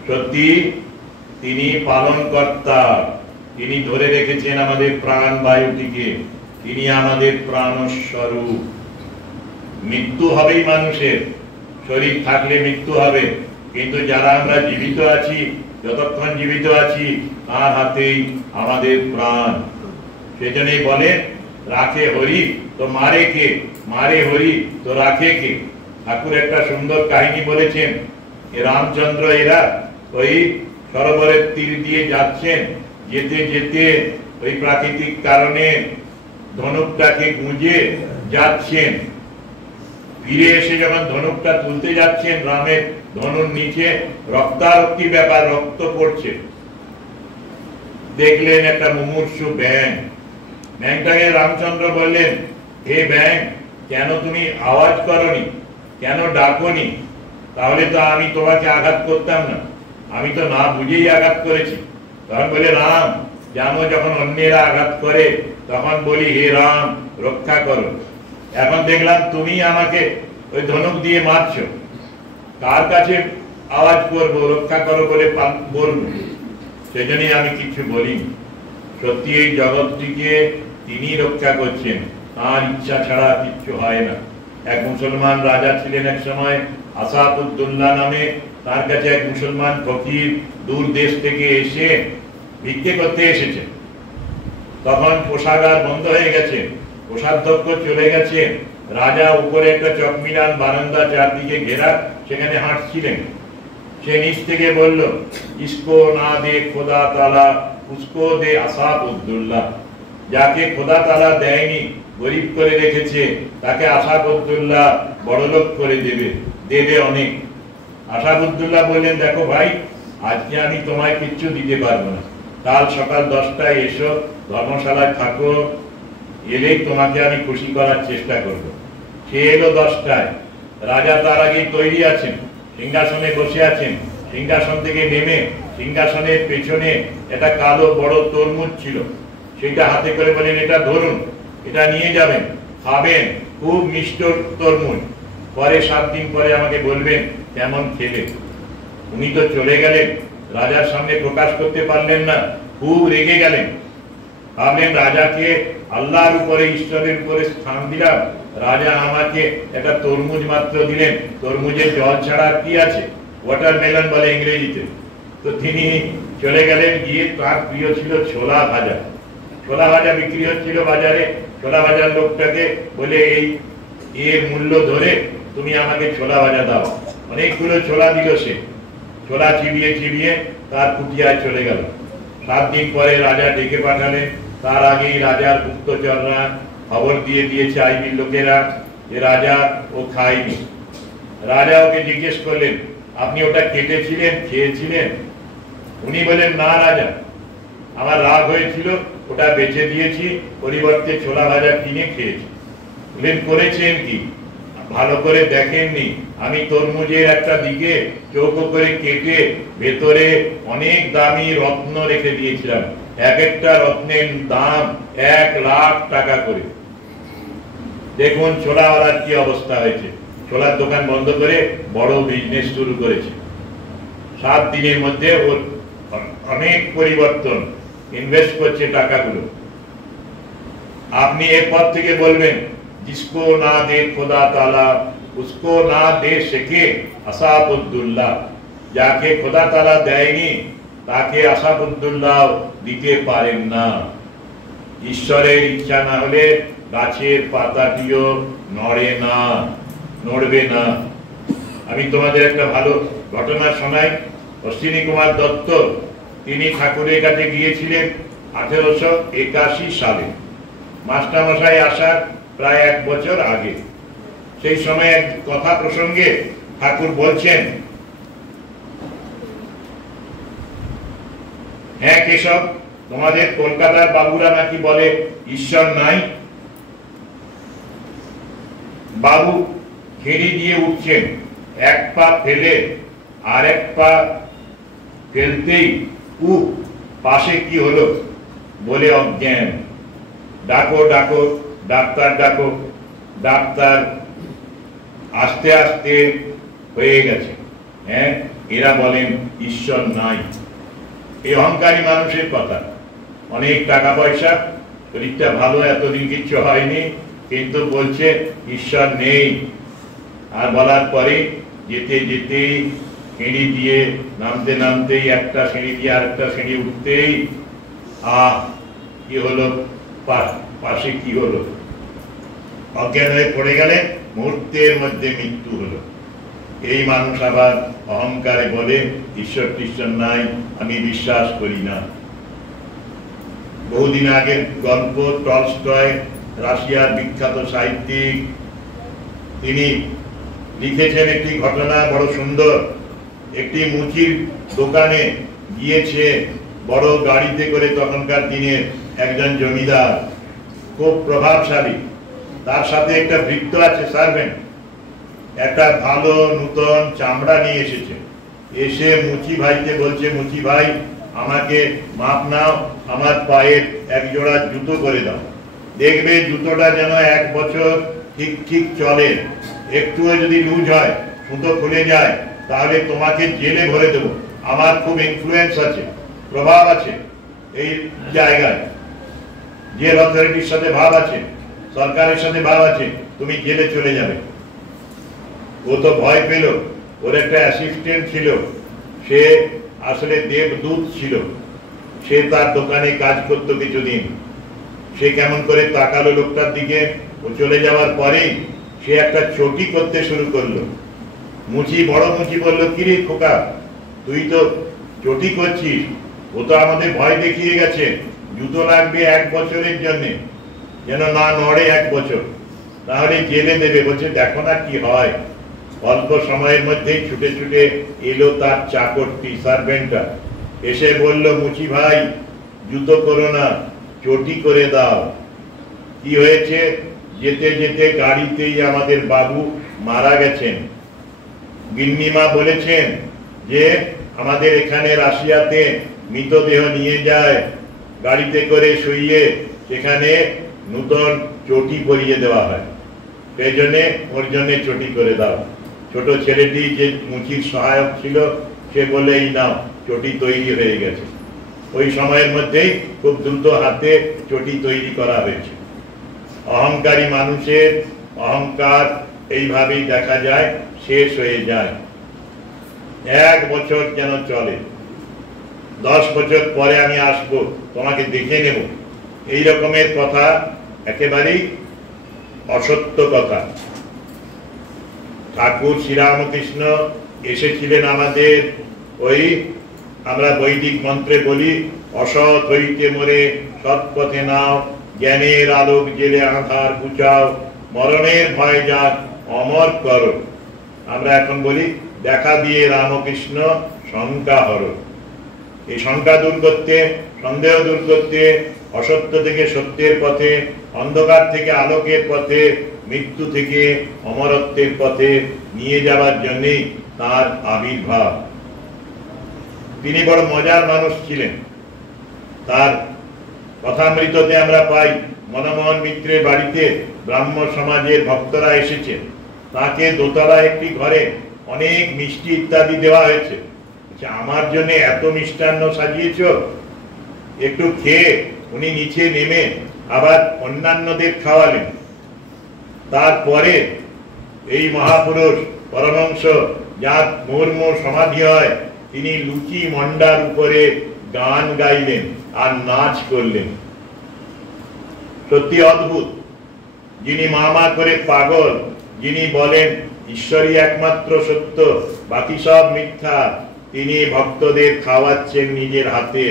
সত্যি তিনি পালনকর্তা, তিনি ধরে রেখেছেন আমাদের প্রাণ বায়ুটিকে, তিনি আমাদের প্রাণস্বরূপ। মৃত্যু হবেই মানুষের, শরীর থাকলে মৃত্যু হবে, কিন্তু যারা আমরা জীবিত আছি, যতক্ষণ জীবিত আছি তার হাতেই আমাদের প্রাণ। সেজন্যই বলে রাখে হরি তো মারে কে, মারে হরি তো রাখে কে। ঠাকুর একটা সুন্দর কাহিনী বলেছেন, রামচন্দ্র এরা ওই সরোবরের তীর দিয়ে যাচ্ছেন, যেতে যেতে ওই প্রাকৃতিক কারণে ধনুকটাকে গুঁজে যাচ্ছেন। ফিরে এসে যখন ধনুকটা তুলতে যাচ্ছেন, রামের ধনুর নিচে রক্তারক্তি ব্যাপার, রক্ত পড়ছে। দেখলেন একটা মুমূর্ষু ব্যাঙ। ব্যাঙটাকে রামচন্দ্র বললেন, হে ব্যাঙ, কেন তুমি আওয়াজ করনি, কেন ডাকনি? তাহলে তো আমি তোমাকে আঘাত করতাম না, আমি তো না বুঝেই আঘাত করেছি। তখন বলে, রাম জানো যখন অন্যেরা আঘাত করে তখন বলি হে রাম রক্ষা করো। এখন দেখলাম তুমি আমাকে ওই ধনুক দিয়ে মারছো, কার কাছে আওয়াজ করবো, রক্ষা করো বলে বলবো? সেজন্যই আমি কিছু বলিনি। সত্যি এই জগৎটিকে তিনি রক্ষা করছেন, তার ইচ্ছা ছাড়া কিচ্ছু হয় না। এক মুসলমান রাজা ছিলেন এক সময় আসাদুদ্দৌলা নামে। তার কাছে এক মুসলমান ফকির দূর দেশ থেকে এসে ভিক্ষে করতে এসেছে। তখন কোষাগার বন্ধ হয়ে গেছে, কোষাধ্যক্ষ চলে গেছে। রাজা উপরে একটা চকমিনার বারান্দা চারদিকে ঘেরা, সেখানে হাঁটছিলেন। সে নিচ থেকে বলল, ইসকো না দে খোদা তাআলা উসকো দে আসাদুদ্দৌলা। যাকে খোদা তাআলা দেয়নি, গরিব করে রেখেছে, তাকে আসাদুদ্দৌলা বড়লোক করে দেবে, দেবে অনেক। আসাদুদ্দৌলা বললেন, দেখো ভাই, আজকে আমি তোমায় কিচ্ছু দিতে পারবো না, কাল সকাল 10টায় এসো, ধর্মশালায় থাকো, এলেই তোমাকে আমি খুশি করার চেষ্টা করব। সে এলো 10টায়। রাজা তার আগেই তৈরি আছেন, সিংহাসনে বসে আছেন। সিংহাসন থেকে নেমে সিংহাসনের পেছনে একটা কালো বড় তরমুজ ছিল, সেটা হাতে করে বলেন, এটা ধরুন, এটা নিয়ে যাবেন, খাবেন, খুব মিষ্ট তরমুজ, পরে 7 দিন পরে আমাকে বলবেন কেমন খেলে। উনি তো চলে গেলেন, রাজার সামনে প্রকাশ করতে পারলেন না, খুব রেগে গেলেন। ভাবলেন রাজাকে আল্লাহর উপরে, ঈশ্বরের উপরে স্থান দিলাম, রাজা আমাকে একটা তরমুজ মাত্র দিলেন, তরমুজের জল ছাড়া কি আছে, ওয়াটারমেলন বলে ইংরেজিতে। তো তিনি চলে গেলেন, গিয়ে তার প্রিয় ছিল ছোলা ভাজা। ছোলা ভাজা বিক্রি হচ্ছিল বাজারে। ছোলা ভাজার লোকটাকে বলে, এই এর মূল্য ধরে তুমি আমাকে ছোলা ভাজা দাও। অনেকগুলো ছোলা দিল সে। ছোলা চিবিয়ে চিবিয়ে তার কুটিয়ায় চলে গেল। 7 দিন পরে রাজা ডেকে পাঠালেন। তার আগেই রাজার গুপ্তচররা খবর দিয়ে দিয়েছে, আইবির লোকেরা, যে রাজা ও খায়নি। রাজা ওকে জিজ্ঞেস করলেন, আপনি ওটা কেটেছিলেন, খেয়েছিলেন? উনি বলেন, না রাজা, আমার রাগ হয়েছিল, ওটা বেচে দিয়েছি, পরিবর্তে ছোলা ভাজা কিনে খেয়েছি। বলেন, করেছেন কি? ভালো করে দেখেননি, আমি তরমুজের একটা দিকে চৌকো করে কেটে ভেতরে অনেক দামি রত্ন রেখে দিয়েছিলাম। এক একটা রত্নের দাম 1 লাখ টাকা করে। দেখুন ছোলাওয়ালার কি অবস্থা হয়েছে। ছোলার দোকান বন্ধ করে বড় বিজনেস শুরু করেছে। 7 দিনের মধ্যে ওর অনেক পরিবর্তন, ইনভেস্ট করছে টাকাগুলো। আপনি এরপর থেকে বলবেন, जिसको ना दे खुदा ताला उसको ना दे सके আসাদুদ্দৌলা। যাকে খোদা তাআলা দেয়নি, তাকে আসাদুদ্দৌলা দিতে পারেন না। ঈশ্বরের ইচ্ছা না হলে গাছের পাতাটিও নড়ে না, নড়বে না। আমি তোমাদের একটা ভালো ঘটনা শোনাই। অশ্বিনী কুমার দত্ত, তিনি ঠাকুরের কাছে গিয়েছিলেন 1881 সালে, মাস্টারমশাই আসার প্রায় 1 বছর আগে। সেই সময় এক কথা প্রসঙ্গে ঠাকুর বলছেন, হ্যাঁ কেশব, তোমাদের কলকাতার বাবুরা নাকি বলে ঈশ্বর নাই। বাবু খেড়ি দিয়ে উঠছেন, 1 পা ফেলে আর 1 পা ফেলতেই পাশে কি হলো বলে অজ্ঞান। ডাকো ডাকো ডাক্তার, ডাকো ডাক্তার। আস্তে আস্তে হয়ে গেছে। হ্যাঁ, এরা বলেন ঈশ্বর নাই। এই অহংকারী মানুষের কথা। অনেক টাকা পয়সা, শরীরটা ভালো, এতদিন কিচ্ছু হয়নি, কিন্তু বলছে ঈশ্বর নেই। আর বলার পরে যেতে যেতেই, সিঁড়ি দিয়ে নামতে নামতেই, একটা সিঁড়ি দিয়ে আরেকটা সিঁড়ি উঠতেই কি হলো, পাশে কি হলো, অজ্ঞান হয়ে পড়ে গেলে মুহূর্তের মধ্যে মৃত্যু হলো। এই মানুষ আবার অহংকারে বলে ঈশ্বর টিশ্বর নাই, আমি বিশ্বাস করি না। বহুদিন আগের গল্প, টলস্টয়, রাশিয়ার বিখ্যাত সাহিত্যিক, তিনি লিখেছেন একটি ঘটনা, বড় সুন্দর। একটি মুচির দোকানে গিয়েছে বড় গাড়িতে করে তখনকার দিনের একজন জমিদার, খুব প্রভাবশালী। তার সাথে একটা ভৃত্য আছে, সার্ভেন্ট। একটা ভালো নূতন চামড়া নিয়ে এসেছে। এসে মুচি ভাইকে বলছে, মুচি ভাই, আমাকে মাপ নাও, আমার পায়ের 1 জোড়া জুতো করে দাও। দেখবে জুতোটা যেন 1 বছর ঠিক ঠিক চলে। একটুও যদি লুজ হয়, সুতো খুলে যায়, তাহলে তোমাকে জেলে ভরে দেবো। আমার খুব ইনফ্লুয়েন্স আছে, প্রভাব আছে এই জায়গায়, জেল অথরিটির সাথে ভাব আছে, সরকারের সাথে ভাব আছে, তুমি জেলে চলে যাবে। ও তো ভয় পেল। ওর একটা অ্যাসিস্ট্যান্ট ছিল, সে আসলে দেবদূত ছিল, সে তার দোকানে কাজ করতো কিছুদিন। সে কেমন করে তাকালো লোকটার দিকে, ও চলে যাওয়ার পরেই সে একটা চটি করতে শুরু করলো। মুচি, বড় মুচি বলল, কিরে খোকা, তুই তো চটি করছিস, ও তো আমাদের ভয় দেখিয়ে গেছে, জুতো লাগবে 1 বছরের জন্য, যেন না নড়ে 1 বছর, তাহলে জেলে দেবে। বলছে দেখো না কি হয়। অল্প সময়ের মধ্যেই ছুটে ছুটে এলো তার চাকরটি, সার্ভেন্টটা, এসে বলল, মুচি ভাই, জুতো করো না, চটি করে দাও। কি হয়েছে? যেতে যেতে গাড়িতেই আমাদের বাবু মারা গেছেন। গিন্নিমা বলেছেন যে আমাদের এখানে রাশিয়াতে মৃতদেহ নিয়ে যায়, গাড়িতে করে শুইয়ে সেখানে নূতন চটি পরিয়ে দেওয়া হয়, সেই জন্যে ওর জন্য চটি করে দাও। ছোট ছেলেটি যে মুচির সহায়ক ছিল, সে বলে, এই নাও, চটি তৈরি হয়ে গেছে। ওই সময়ের মধ্যেই খুব দ্রুত হাতে চটি তৈরি করা হয়েছে। অহংকারী মানুষের অহংকার এইভাবেই দেখা যায় শেষ হয়ে যায়। 1 বছর যেন চলে, 10 বছর পরে আমি আসব, তোমাকে দেখে নেব, এই রকমের কথা একেবারেই অসত্য কথা। ঠাকুর শ্রীরামকৃষ্ণ এসেছিলেন আমাদের ওই, আমরা বৈদিক মন্ত্রে বলি, অসৎ হইতে মরে সৎ পথে নাও, জ্ঞানের আলোক জেলে আধার বুঝাও, মরণের ভয় যাক অমর করো। আমরা এখন বলি, দেখা দিয়ে রামকৃষ্ণ শঙ্কা হরো। এই শঙ্কা দূর করতে, সন্দেহ দূর করতে, অসত্য থেকে সত্যের পথে, অন্ধকার থেকে আলোকের পথে, মৃত্যু থেকে অমরত্বের পথে নিয়ে যাওয়ার জন্যই তার আবির্ভাব। তিনি বড় মজার মানুষ ছিলেন। তার কথামৃততে আমরা পাই, মনমোহন মিত্রের বাড়িতে ব্রাহ্ম সমাজের ভক্তরা এসেছেন, তাকে দোতলা একটি ঘরে অনেক মিষ্টি ইত্যাদি দেওয়া হয়েছে। আমার জন্য এত মিষ্টান্ন সাজিয়েছ, একটু খেয়ে উনি নিচে নেমে আবার অন্যান্যদের খাওয়ালেন। তারপরে এই মহাপুরুষ পরমহংস, যার মুহুর্মুহ সমাধি হয়, তিনি লুচি মন্ডার উপরে গান গাইলেন আর নাচ করলেন। সত্যি অদ্ভুত। যিনি মামা করে পাগল, যিনি বলেন ঈশ্বরই একমাত্র সত্য, বাকি সব মিথ্যা, তিনি ভক্তদের খাওয়াচ্ছেন নিজের হাতে।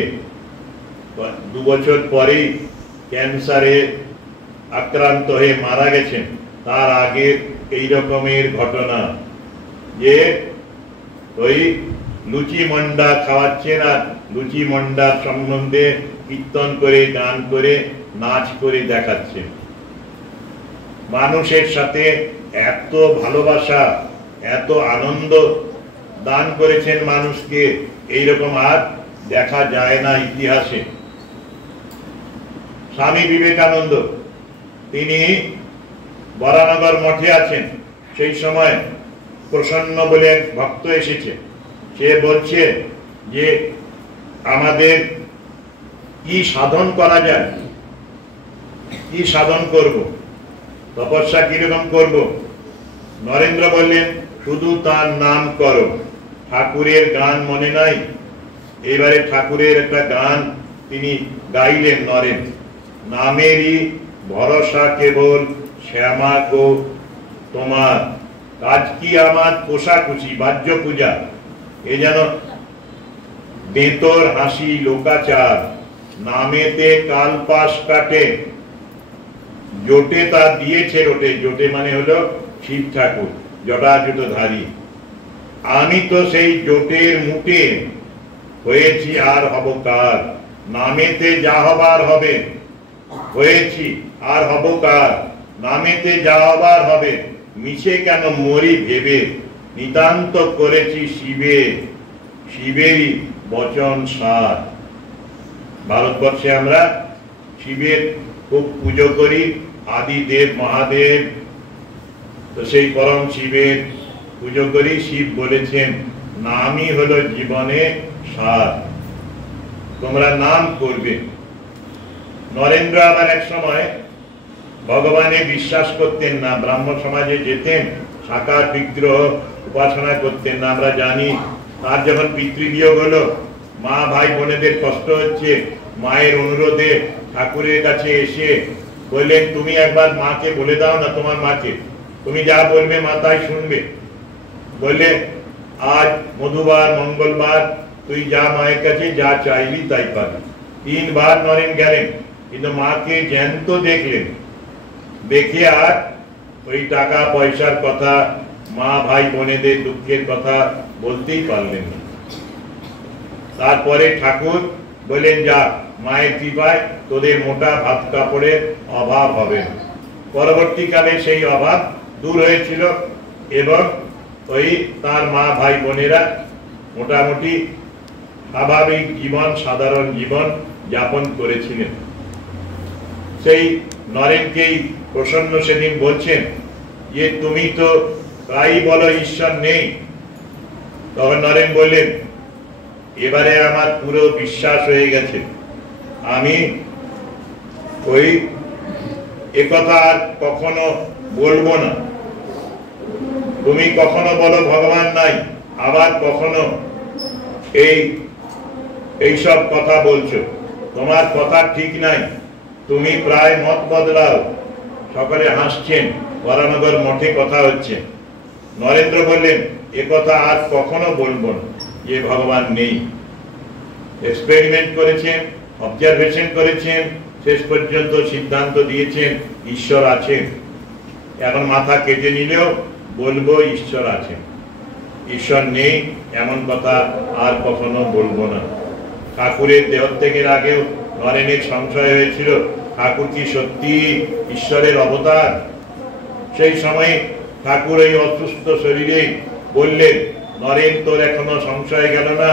2 বছর পরেই ক্যান্সারে আক্রান্ত হয়ে মারা গেছেন। তার আগে এই রকমের ঘটনা, যে ওই লুচি মন্ডা খাওয়াচ্ছেন আর লুচি মন্ডার সম্বন্ধে কীর্তন করে, গান করে, নাচ করে দেখাচ্ছেন। মানুষের সাথে এত ভালোবাসা, এত আনন্দ দান করেছেন মানুষকে, এইরকম আর দেখা যায় না ইতিহাসে। স্বামী বিবেকানন্দ, তিনি বরানগর মঠে আছেন, সেই সময় প্রসন্ন বলে এক ভক্ত এসেছে। সে বলছে যে আমাদের কি সাধন করা যায়, কি সাধন করব, তপস্যা কিরকম করব। নরেন্দ্র বললেন, শুধু তার নাম করো। ঠাকুরের গান মনে নাই? এবারে ঠাকুরের একটা গান তিনি গাইলেন নরেন্দ্র। নামেরই ভরসা কেবল শ্যামা গো তোমার, কাজ কি আমার কোষাকুষি, বাহ্য পূজা, এ যেন বেতর হাসি লোকাচার, নামেতে কাল পাশ কাটে, জোটে তা দিয়েছে রোটে। জোটে মানে হলো শিব ঠাকুর, জটাজুটধারী। আমি তো সেই জোটের মুটে হয়েছি, আর হব কার, নামেতে যা হবার হবে। হয়েছি আর হব কার, নামেতে যা হবার হবে, মিছে কেন মরি ভেবে, নিতান্ত করেছি শিবে, শিবেরই বচন সার। ভারতবর্ষে আমরা শিবের খুব পুজো করি, আদিদেব মহাদেব, তো সেই পরম শিবের পুজো করি। শিব বলেছেন, নামই হলো জীবনে সার, তোমরা নাম করবে। নরেন্দ্র আবার এক সময় ভগবানে বিশ্বাস করতেন না, ব্রাহ্ম সমাজে যেতেন, সাকার বিগ্রহ উপাসনা করতেন না, আমরা জানি। তার যখন পিতৃবিয়োগ হলো, মা ভাই বোনেদের কষ্ট হচ্ছে, মায়ের অনুরোধে ঠাকুরের কাছে এসে বললেন, তুমি একবার মাকে বলে দাও না, তোমার মাকে, তুমি যা বলবে মা তাই শুনবে। বললে, আজ মধুবার মঙ্গলবার, তুই যা মায়ের কাছে যা চাইবি তাই পাবি। 3 বার নরেন গেলেন, কিন্তু মাকে জ্যান্ত দেখলেন, দেখে আর ওই টাকা পয়সার কথা, মা ভাই বোনেদের দুঃখের কথা বলতেই পারলেন না। তারপরে ঠাকুর বললেন, যা, মায়ের কৃপায় তোদের মোটা ভাত কাপড়ের অভাব হবে না। পরবর্তীকালে সেই অভাব দূর হয়েছিল এবং ওই তার মা ভাই বোনেরা মোটামুটি স্বাভাবিক জীবন, সাধারণ জীবন যাপন করেছিলেন। সেই নরেনকেই প্রসন্ন সেদিন বলছেন যে, তুমি তো প্রায়ই বলো ঈশ্বর নেই। তখন নরেন বললেন, এবারে আমার পুরো বিশ্বাস হয়ে গেছে, আমি ওই একথা আর কখনো বলবো না। তুমি কখনো বলো ভগবান নাই, আবার কখনো এইসব কথা বলছো, তোমার কথা ঠিক নাই, তুমি প্রায় মত বদলাও। সকলে হাসছেন, বরানগর মঠে কথা হচ্ছে। নরেন্দ্র বললেন, একথা আর কখনো বলবো না যে ভগবান নেই। এক্সপেরিমেন্ট করেছেন, অবজারভেশন করেছেন, শেষ পর্যন্ত সিদ্ধান্ত দিয়েছেন ঈশ্বর আছেন। এখন মাথা কেটে নিলেও বলবো ঈশ্বর আছেন, ঈশ্বর নেই এমন কথা আর কখনো বলবো না। ঠাকুরের দেহত্যাগের আগেও নরেনের সংশয় হয়েছিল, ঠাকুর কি সত্যি ঈশ্বরের অবতার? সেই সময় ঠাকুর এই অসুস্থ শরীরে বললেন, নরেন, তোর এখনো সংশয় গেল না?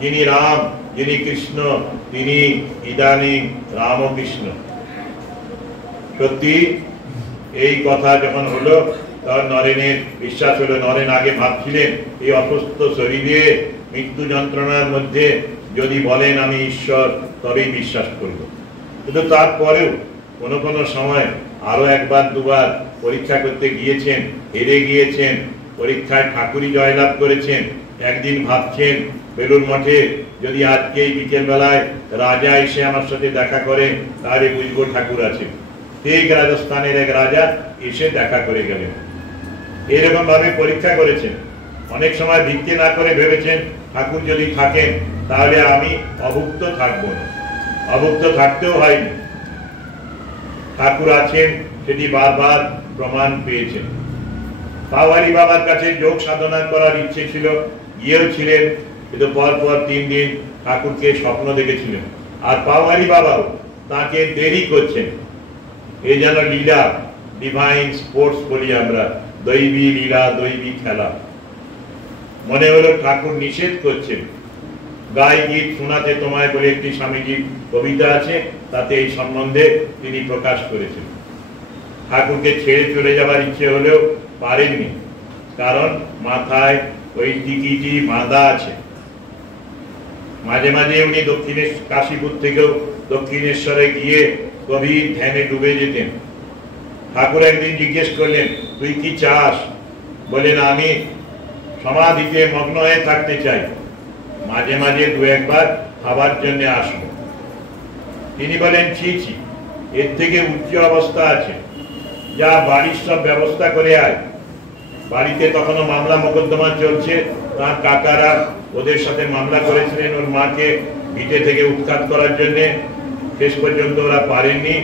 যিনি রাম, যিনি কৃষ্ণ, তিনি ইদানিং রামকৃষ্ণ। সত্যি এই কথা যখন হলো, তখন নরেনের বিশ্বাস হলো। নরেন আগে ভাবছিলেন, এই অসুস্থ শরীরে মৃত্যু যন্ত্রণার মধ্যে যদি বলেন আমি ঈশ্বর, তবেই বিশ্বাস করব। কিন্তু তারপরেও কোনো কোনো সময় আরো একবার দুবার পরীক্ষা করতে গিয়েছেন, হেরে গিয়েছেন। পরীক্ষায় ঠাকুরই জয়লাভ করেছেন। একদিন ভাবছেন, বেলুর মঠে যদি আজকে বিকেল বেলায় রাজা এসে আমার সাথে দেখা করে, তাহলে বুঝবো ঠাকুর আছে। ঠিক রাজস্থানের এক রাজা এসে দেখা করে গেলেন। এরকম ভাবে পরীক্ষা করেছেন। অনেক সময় ভিত্তি না করে ভেবেছেন, ঠাকুর যদি থাকেন তাহলে আমি অভুক্ত থাকবো না। অভুক্ত থাকতেও হয়নি, ঠাকুর আছেন সেটি বারবার প্রমাণ পেয়েছেন। পাওয়ারি বাবার কাছে যোগ সাধনা করার ইচ্ছে ছিল, গিয়েও ছিলেন, কিন্তু পরপর 3 দিন ঠাকুরকে স্বপ্ন দেখেছিলেন। আর পাওয়ারি বাবাও তাকে দেরি করছেন। এই যেন লীলা, ডিভাইন স্পোর্টস বলি আমরা, দৈবী লীলা, দৈবী খেলা। মনে হলো ঠাকুর নিষেধ করছেন। গাই গীত শোনাতে তোমায় বলে একটি স্বামীজির কবিতা আছে, তাতে এই সম্বন্ধে তিনি প্রকাশ করেছেন। ঠাকুরকে ছেড়ে চলে যাবার ইচ্ছে হলেও পারেননি, কারণ মাথায় ওই টিকিটি বাঁধা আছে। মাঝে মাঝে উনি কাশীপুর থেকেও দক্ষিণেশ্বরে গিয়ে গভীর ধ্যানে ডুবে যেতেন। ঠাকুর একদিন জিজ্ঞেস করলেন, তুই কি চাস? বলেন, আমি সমাধিতে মগ্ন হয়ে থাকতে চাই, মাঝে মাঝে 2-1 বার খাবার জন্য আসবো। তিনি বলেন, ছি ছি, এর থেকে উচ্চ অবস্থা আছে, যা বাড়ির সব ব্যবস্থা করে আয়। বাড়িতে তখনও মামলা মোকদ্দমা চলছে। তার কাকারা ওদের সাথে মামলা করেছিলেন ওর মাকে ভিটে থেকে উৎখাত করার জন্য। শেষ পর্যন্ত ওরা পারেননি,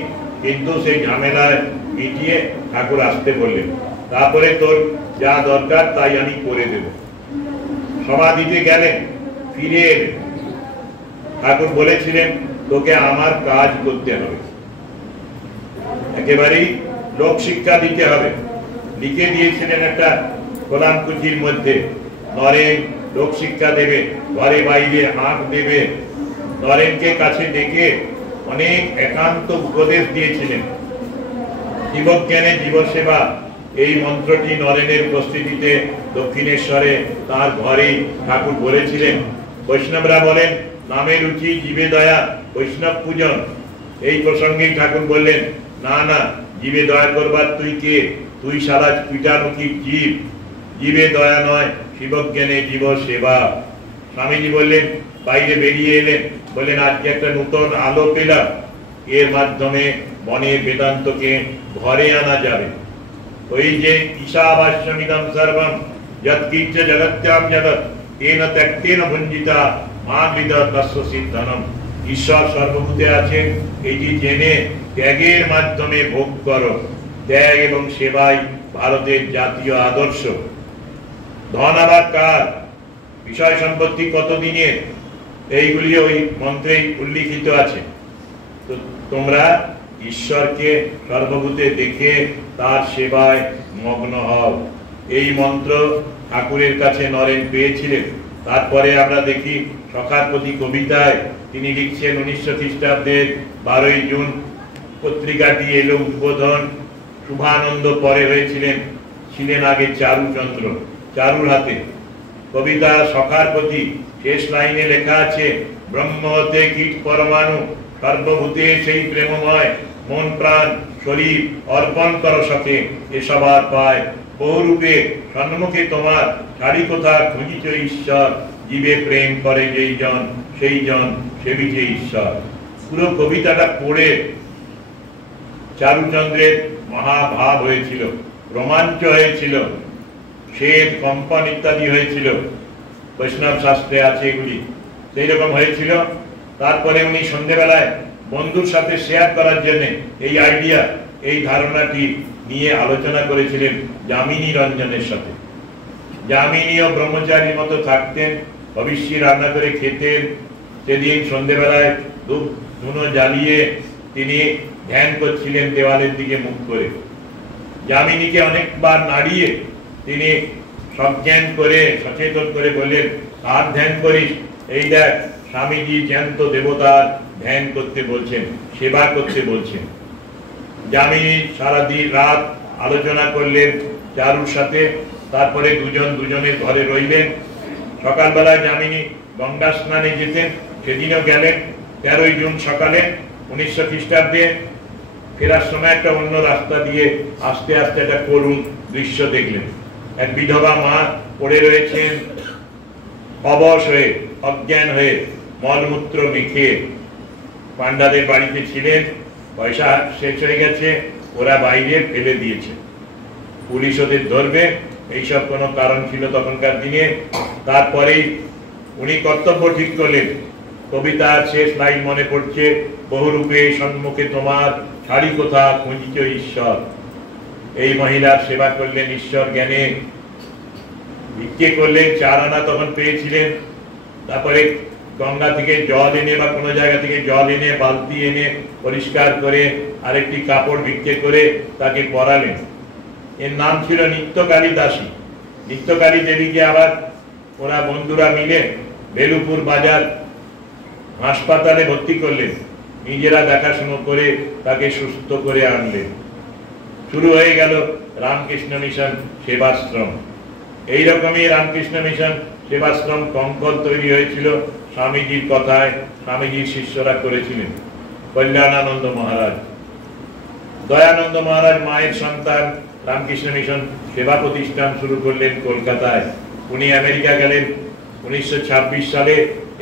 কিন্তু সেই ঝামেলায় মিটিয়ে ঠাকুর আসতে বললেন। তারপরে তোর যা দরকার তাই আমি করে দেব। সমাধিতে গেলেন, ফিরে এলেন। ঠাকুর বলেছিলেন, তোকে আমার কাজ করতে হবে, একেবারেই লোক শিক্ষা দিতে হবে। লিখে দিয়েছিলেন একটা কোলামকুচির মধ্যে, নরেন লোক শিক্ষা দেবে, ঘরে বাইরে হাঁক দেবে। নরেনকে কাছে ডেকে অনেক একান্ত উপদেশ দিয়েছিলেন। জীবজ্ঞানে জীবসেবা, এই মন্ত্রটি নরেনের উপস্থিতিতে দক্ষিণেশ্বরে তার ঘরেই ঠাকুর বলেছিলেন। বৈষ্ণবরা বলেন, নামে রুচি জীবে দয়া, বৈষ্ণব পূজন। এই প্রসঙ্গেই ঠাকুর বললেন, না না, জীবে দয়া করবার তুই কে? তুই সারা পিটামুখী জীব, জীবে দয়া নয়, শিবজ্ঞানে জীব সেবা। স্বামীজি বললেন, বাইরে বেরিয়ে এলেন, বললেন আজকে একটা নতুন আলো পেলাম, এর মাধ্যমে মনের বেদান্তকে ঘরে আনা যাবে। ওই যে ঈশাবাস্যমিদং সর্বম যৎকিঞ্চ জগত্যাম জগৎ তেন ত্যক্তেন ভুঞ্জিতা মা বিদ তস্য সিদ্ধনম। ঈশ্বর সর্বভূতে আছেন এই যে জেনে ত্যাগের মাধ্যমে ভোগ করো। ত্যাগ এবং সেবাই ভারতের জাতীয় আদর্শ। ধন আবার কার, বিষয় সম্পত্তি কতদিনের, এইগুলি ওই মন্ত্রে উল্লিখিত আছে। তো তোমরা ঈশ্বরকে সর্বভূতে দেখে তার সেবায় মগ্ন হও। এই মন্ত্র ঠাকুরের কাছে নরেন পেয়েছিলেন। তারপরে আমরা দেখি সখারপতি কবিতায় তিনি লিখছেন 1900 খ্রিস্টাব্দের 12ই জুন পত্রিকাটি এলো উদ্বোধন। শুভানন্দ পরে হয়েছিলেন, ছিলেন আগে চারুচন্দ্র, চারুর হাতে। কবিতা সখারপতি শেষ লাইনে লেখা আছে, ব্রহ্ম হতে কীট পরমাণু সর্বভূতে সেই প্রেমময়, মন প্রাণ শরীর অর্পণ করো সখে, এসবার পায় বহুরূপে সন্মুখে তোমার, ছাড়ি কোথা খুঁজিছ ঈশ্বর, জীবে প্রেম করে যেই জন সেই জন সেবিছে ঈশ্বর। পুরো কবিতাটা পড়ে চারুচন্দ্রের মহাভাব হয়েছিল, রোমাঞ্চ হয়েছিল, শ্বেত কম্পন ইত্যাদি হয়েছিল। বৈষ্ণব শাস্ত্রে আছে এগুলি, সেই রকম হয়েছিল। তারপরে উনি সন্ধ্যেবেলায় বন্ধুর সাথে শেয়ার করার জন্য এই আইডিয়া, এই ধারণাটি নিয়ে আলোচনা করেছিলেন যামিনী রঞ্জনের সাথে। যামিনীও ব্রহ্মচারীর মতো থাকতেন, ভবিষ্যৎ রান্না করে খেতেন। সেদিন সন্ধ্যেবেলায় ধূপ ধুনো জ্বালিয়ে তিনি ধ্যান করছিলেন দেওয়ালের দিকে মুখ করে। যামিনীকে অনেকবার নাড়িয়ে তিনি সজ্ঞান করে সচেতন করে বললেন, আর ধ্যান করিস, এই দেখ স্বামীজি জ্যান্ত দেবতার ধ্যান করতে বলছেন, সেবা করতে বলছেন। যামিনী সারাদিন রাত আলোচনা করলেন চারুর সাথে। তারপরে দুজন দুজনের ঘরে রইলেন। সকালবেলায় যামিনী গঙ্গা স্নানে যেতেন, সেদিনও গেলেন 13ই জুন সকালে 1900 খ্রিস্টাব্দে। ফেরার সময় একটা অন্য রাস্তা দিয়ে আস্তে আস্তে একটা করুণ দৃশ্য দেখলেন। এক বিধবা মা পড়ে রয়েছেন অবশ হয়ে, অজ্ঞান হয়ে, মলমূত্র মেখে। পান্ডাদের বাড়িতে ছিলেন, পয়সা শেষ হয়ে গেছে, ওরা বাইরে ফেলে দিয়েছে, পুলিশ ওদের ধরবে, এইসব কোনো কারণ ছিল তখনকার দিনে। তারপরেই উনি কর্তব্য ঠিক করলেন। কবিতার শেষ লাইন মনে পড়ছে, বহুরূপে সম্মুখে তোমার, ছাড়ি কোথা খুঁজিছ ঈশ্বর। এই মহিলার সেবা করলেন ঈশ্বর জ্ঞানে, ভিক্ষে করলেন, 4 আনা তখন পেয়েছিলেন। তারপরে গঙ্গা থেকে জল এনে বা কোনো জায়গা থেকে জল এনে বালতি এনে পরিষ্কার করে আরেকটি কাপড় ভিক্ষে করে তাকে পরালেন। এর নাম ছিল নিত্যকালী দাসী। নিত্যকালী দেবীকে আবার ওরা বন্ধুরা মিলে বেলুপুর বাজার হাসপাতালে ভর্তি করলেন, নিজেরা দেখাশুনো করে তাকে সুস্থ করে আনলেন। শুরু হয়ে গেল রামকৃষ্ণ মিশন সেবাশ্রম। এইরকমই রামকৃষ্ণ মিশন সেবাশ্রম কঙ্কল তৈরি হয়েছিল স্বামীজির কথায়, স্বামীজির শিষ্যরা করেছিলেন। কল্যাণানন্দ মহারাজ, দয়ানন্দ মহারাজ মায়ের সন্তান, রামকৃষ্ণ মিশন সেবা প্রতিষ্ঠান শুরু করলেন কলকাতায়। উনি আমেরিকা গেলেন 1926 সালে।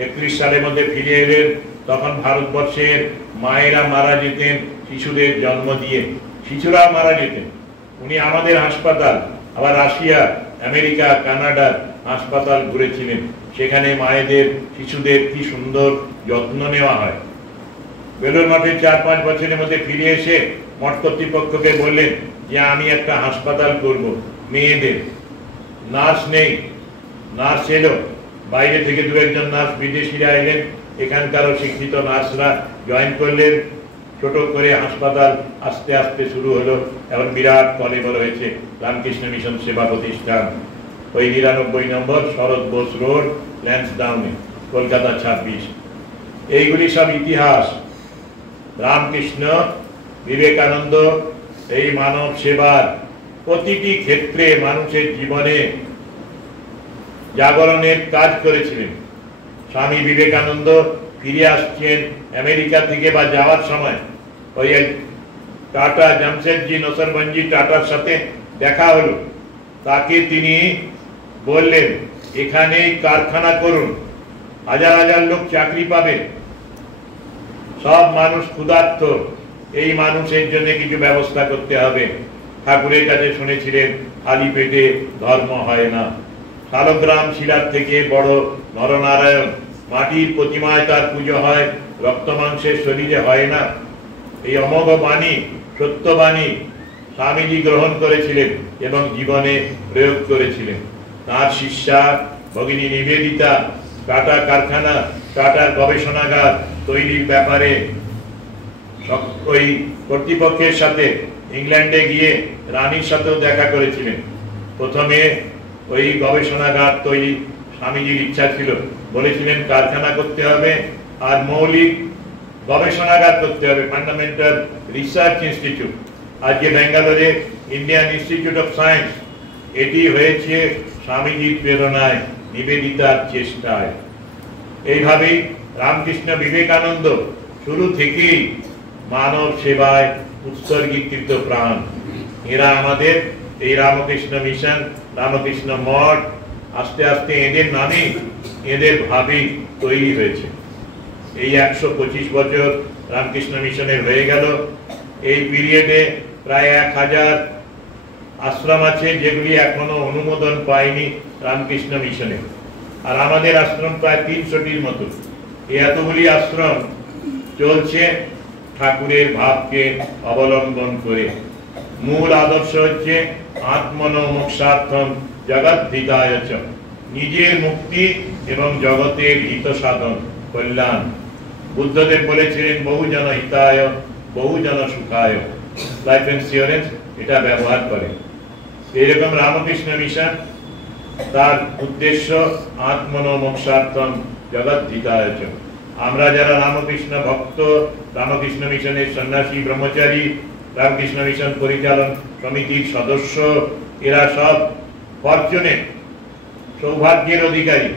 31 সালের মধ্যে ফিরে এলেন। তখন ভারতবর্ষের মায়েরা মারা যেতেন শিশুদের জন্ম দিয়ে, শিশুরা মারা যেতেন। উনি আমাদের হাসপাতাল, আবার রাশিয়া, আমেরিকা, কানাডার হাসপাতাল ঘুরেছিলেন। সেখানে মায়েদের, শিশুদের কি সুন্দর যত্ন নেওয়া হয়। বেলুর মঠে 4-5 বছরের মধ্যে ফিরে এসে মঠ কর্তৃপক্ষকে বললেন যে আমি একটা হাসপাতাল করব মেয়েদের। নার্স নেই, নার্স এলো বাইরে থেকে, 2-1 নার্স বিদেশিরা এলেন, এখানকারও শিক্ষিত নার্সরা জয়েন করলেন। ছোট করে হাসপাতাল আস্তে আস্তে শুরু হলো। এখন বিরাট কলেবর হয়েছে রামকৃষ্ণ মিশন সেবা প্রতিষ্ঠান। ওই 99 নম্বর শরৎ বোস রোড, ল্যান্সডাউনে, কলকাতা 26। এইগুলি সব ইতিহাস। রামকৃষ্ণ, বিবেকানন্দ এই মানব সেবার প্রতিটি ক্ষেত্রে মানুষের জীবনে জাগরণের কাজ করেছিলেন। স্বামী বিবেকানন্দ ফিরে আসছেন আমেরিকা থেকে বা যাওয়ার সময় ওই টাটা, জামশেদজি নসরবন্দী টাটার সাথে দেখা হলো, তাকে তিনি বললেন এখানেই কারখানা করুন, হাজার হাজার লোক চাকরি পাবে, সব মানুষ ক্ষুধার্ত, এই মানুষের জন্য কিছু ব্যবস্থা করতে হবে। ঠাকুরের কাছে শুনেছিলেন খালি পেটে ধর্ম হয় না। শালগ্রাম শিলার থেকে বড় নরনারায়ণ, মাটির প্রতিমায় তার পুজো হয়, রক্ত মাংসের শরীরে হয় না। এই অমোঘ বাণী, সত্যবাণী স্বামীজি গ্রহণ করেছিলেন এবং জীবনে প্রয়োগ করেছিলেন। তার শিষ্যা ভগিনী নিবেদিতা টাটা কারখানা, টাটার গবেষণাগার তৈরির ব্যাপারে ওই কর্তৃপক্ষের সাথে ইংল্যান্ডে গিয়ে রানীর সাথেও দেখা করেছিলেন। প্রথমে ওই গবেষণাগার তৈরি স্বামীজির ইচ্ছা ছিল, বলেছিলেন কারখানা করতে হবে আর মৌলিক গবেষণাগার করতে হবে, ফান্ডামেন্টাল রিসার্চ ইনস্টিটিউট। আজকে বেঙ্গালোরে ইন্ডিয়ান ইনস্টিটিউট অফ সায়েন্স, এটি হয়েছে স্বামীজির প্রেরণায়, নিবেদিতার চেষ্টায়। এইভাবেই রামকৃষ্ণ বিবেকানন্দ শুরু থেকেই মানব সেবায় উৎসর্গীকৃত প্রাণ। এরা আমাদের এই রামকৃষ্ণ মিশন, রামকৃষ্ণ মঠ আস্তে আস্তে এদের নামে, এদের ভাবে তৈরি হয়েছে। এই 125 বছর রামকৃষ্ণ মিশনের হয়ে গেল। এই পিরিয়ডে প্রায় 1000 আশ্রম আছে যেগুলি এখনো অনুমোদন পায়নি রামকৃষ্ণ মিশনে, আর আমাদের আশ্রম প্রায় 300টির মতো। এতগুলি আশ্রম চলছে ঠাকুরের ভাবকে অবলম্বন করে। মূল আদর্শ হচ্ছে আত্মনো মোক্ষার্থম জগদ্ধিতায় চ, নিজের মুক্তি এবং জগতের হিত সাধন, কল্যাণ। বুদ্ধদেব বলেছিলেন বহুজন হিতায় বহুজন সুখায়, লাইফ ইন্স্যুরেন্স এটা ব্যবহার করে। এরকম রামকৃষ্ণ মিশন, তার উদ্দেশ্য আত্মনো মোক্ষার্থম জগদ্ধিতায় চ। আমরা যারা রামকৃষ্ণ ভক্ত, রামকৃষ্ণ মিশনের সন্ন্যাসী ব্রহ্মচারী, রামকৃষ্ণ মিশন পরিচালন সমিতির সদস্য, এরা সব ফরচুনেট, সৌভাগ্যের অধিকারী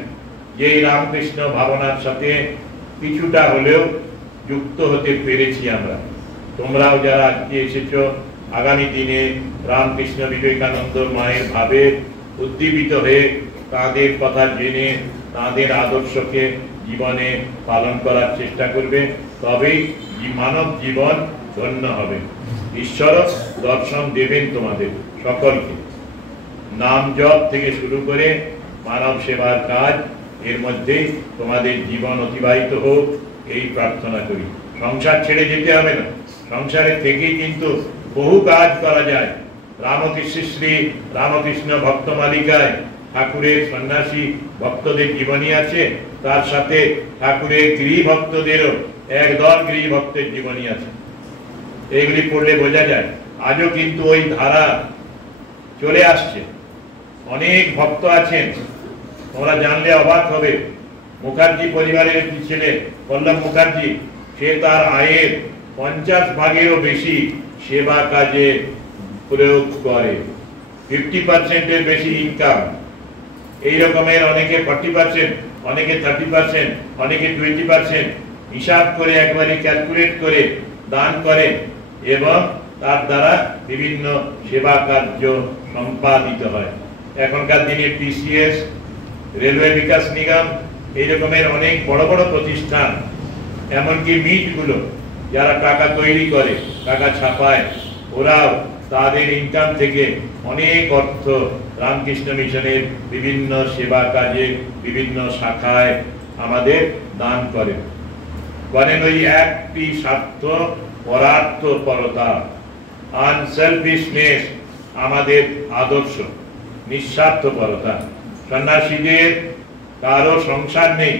যে রামকৃষ্ণ ভাবনার সাথে কিছুটা হলেও যুক্ত হতে পেরেছি আমরা। তোমরাও যারা আজকে এসেছো, আগামী দিনে রামকৃষ্ণ বিবেকানন্দ মায়ের ভাবে উদ্দীপিত হয়ে তাদের কথা জেনে তাদের আদর্শকে জীবনে পালন করার চেষ্টা করবে, তবেই মানব জীবন ধন্য হবে। ঈশ্বর দর্শন দেবেন তোমাদের সকলকে। নাম জপ থেকে শুরু করে মানব সেবার কাজ, এর মধ্যে তোমাদের জীবন অতিবাহিত হোক, এই প্রার্থনা করি। সংসার ছেড়ে যেতে হবে না, সংসারে থেকেই কিন্তু বহু কাজ করা যায়। রামকৃষ্ণ শ্রী রামকৃষ্ণ ভক্ত মালিকায় ঠাকুরের সন্ন্যাসী ভক্তদের জীবনী আছে, তার সাথে ঠাকুরের গৃহী ভক্তদেরও একদল গৃহী ভক্তের জীবনী আছে। এইগুলি পড়লে বোঝা যায় আজও কিন্তু ওই ধারা চলে আসছে। অনেক ভক্ত আছেন, তোমরা জানলে অবাক হবে। মুখার্জি পরিবারের একটি ছেলে পল্লব মুখার্জি, সে তার আয়ের 50 ভাগেরও বেশি সেবা কাজে প্রয়োগ করে, 50%-এর বেশি ইনকাম। এই রকমের অনেকে 40%, অনেকে 30%, অনেকে 20% হিসাব করে একবারে ক্যালকুলেট করে দান করে এবং তার দ্বারা বিভিন্ন সেবা কার্য সম্পাদিত হয়। এখনকার দিনে টিসিএস, রেলওয়ে বিকাশ নিগম, এই রকমের অনেক বড় বড় প্রতিষ্ঠান, এমনকি মিটগুলো যারা টাকা তৈরি করে, টাকা ছাপায়, ওরাও তাদের ইনকাম থেকে অনেক অর্থ রামকৃষ্ণ মিশনের বিভিন্ন সেবা কাজে, বিভিন্ন শাখায় আমাদের দান করেন। ওই একটি স্বার্থ পরার্থপরতা, আনসেলফিশনেস আমাদের আদর্শ, নিঃস্বার্থপরতা। সন্ন্যাসীদের কারো সংসার নেই।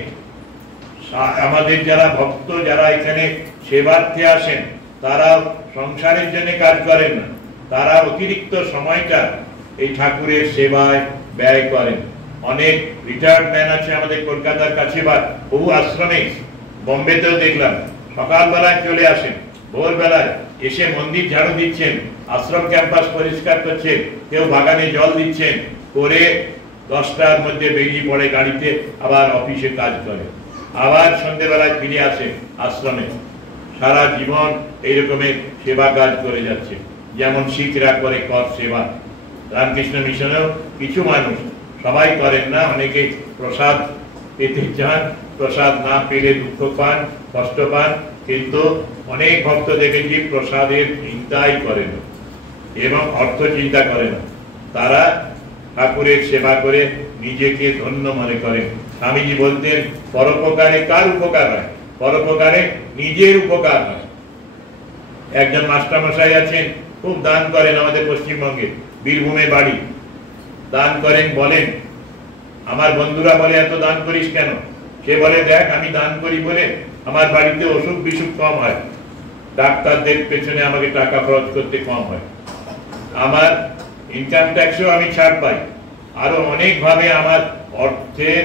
আমাদের যারা ভক্ত, যারা এখানে সেবার্থে আসেন, তারা সংসারের জন্য কাজ করেন না, তারা অতিরিক্ত সময়টা এই ঠাকুরের সেবায় ব্যয় করেন। অনেক রিটায়ার্ড ম্যান আছে আমাদের কলকাতার কাছে বা বহু আশ্রমে, বোম্বেতেও দেখলাম, সকালবেলায় চলে আসেন, ভোরবেলায় এসে মন্দির ঝাড়ু দিচ্ছেন, আশ্রম ক্যাম্পাস পরিষ্কার করছেন, কেউ বাগানে জল দিচ্ছেন, করে 10টার মধ্যে বেরিয়ে পড়ে গাড়িতে, আবার অফিসে কাজ করে, আবার সন্ধ্যেবেলায় ফিরে আসে আশ্রমে। সারা জীবন এই রকমের সেবা কাজ করে যাচ্ছে, যেমন শিখরা করে কর সেবা। রামকৃষ্ণ মিশনেও কিছু মানুষ, সবাই করেন না, অনেকে প্রসাদ পেতে চান, প্রসাদ না পেলে দুঃখ পান, কষ্ট পান, কিন্তু অনেক ভক্ত দেখেছি প্রসাদের চিন্তাই করে না এবং অর্থ চিন্তা করে না। তারা ঠাকুরের সেবা করে নিজেকে ধন্য মনে করেন। স্বামীজি বলতেন, পরোপকারে কার উপকার হয়? পরোপকারে নিজের উপকার হয়। একজন মাস্টারমশাই আছেন, খুব দান করেন, আমাদের পশ্চিমবঙ্গে বীরভূমে বাড়ি। দান করেন, বলেন আমার বন্ধুরা বলে এত দান করিস কেন? সে বলে, দেখ আমি দান করি বলে আমার বাড়িতে অসুখ বিসুখ কম হয়, ডাক্তারদের পেছনে আমাকে টাকা খরচ করতে কম হয়, আমার ইনকাম ট্যাক্সও আমি ছাড় পাই, আরো অনেক ভাবে আমার অর্থের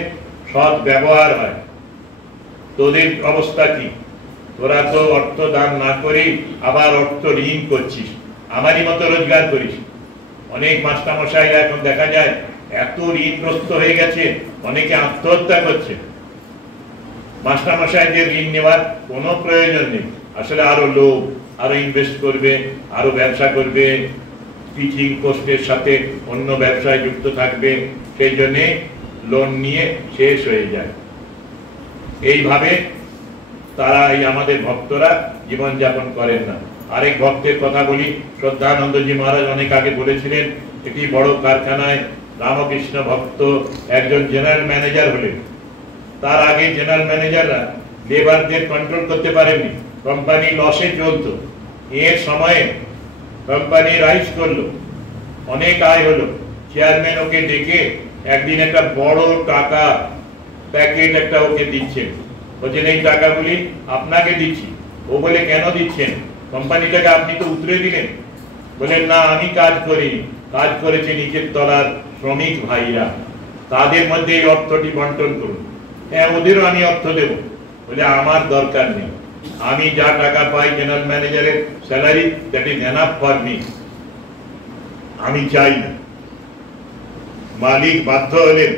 সৎ ব্যবহার হয়। তোদের অবস্থা কি? তোরা তো অর্থ দান না করে আবার অর্থ ঋণ করছিস, আমারই মতো রোজগার করিস। অনেক মাস্টারমশাইরা এখন দেখা যায় এত ঋণগ্রস্ত হয়ে গেছে, অনেকে আত্মহত্যা করছে। মাস্টারমশাইদের ঋণ নেওয়ার কোনো প্রয়োজন নেই, আসলে আরো লোক আরো ইনভেস্ট করবে, আরো ব্যবসা করবে, টিচিং পোস্টের সাথে অন্য ব্যবসায় যুক্ত থাকবে, সেই জন্যে লোন নিয়ে শেষ হয়ে যায়। এইভাবে তারা, এই আমাদের ভক্তরা জীবনযাপন করেন না। আরেক ভক্তের কথা বলি, শ্রদ্ধানন্দজি মহারাজ অনেক আগে বলেছিলেন, একটি বড় কারখানায় রামকৃষ্ণ ভক্ত একজন জেনারেল ম্যানেজার হলেন। তার আগে জেনারেল ম্যানেজাররা লেবারদের কন্ট্রোল করতে পারেননি, কোম্পানি লসে চলতো। এর সময়ে কোম্পানি রাইজ করলো, অনেক আয় হলো। চেয়ারম্যান ওকে ডেকে একদিন একটা বড় টাকা প্যাকেট একটা ওকে দিচ্ছেন, বলছেন এই টাকাগুলি আপনাকে দিচ্ছি। ও বলে, কেন দিচ্ছেন? কোম্পানিটাকে আপনি তো উতরে দিলেন। বলেন, না আমি কাজ করিনি, কাজ করেছে নিচের তলার শ্রমিক ভাইরা, তাদের মধ্যে এই অর্থটি বন্টন করুন। হ্যাঁ, ওদেরও আমি অর্থ দেব। বলে, আমার দরকার নেই, আমি যা টাকা পাই জেনারেল ম্যানেজারের salary, that is enough for me, আমি চাই না। মালিক বাধ্য হলেন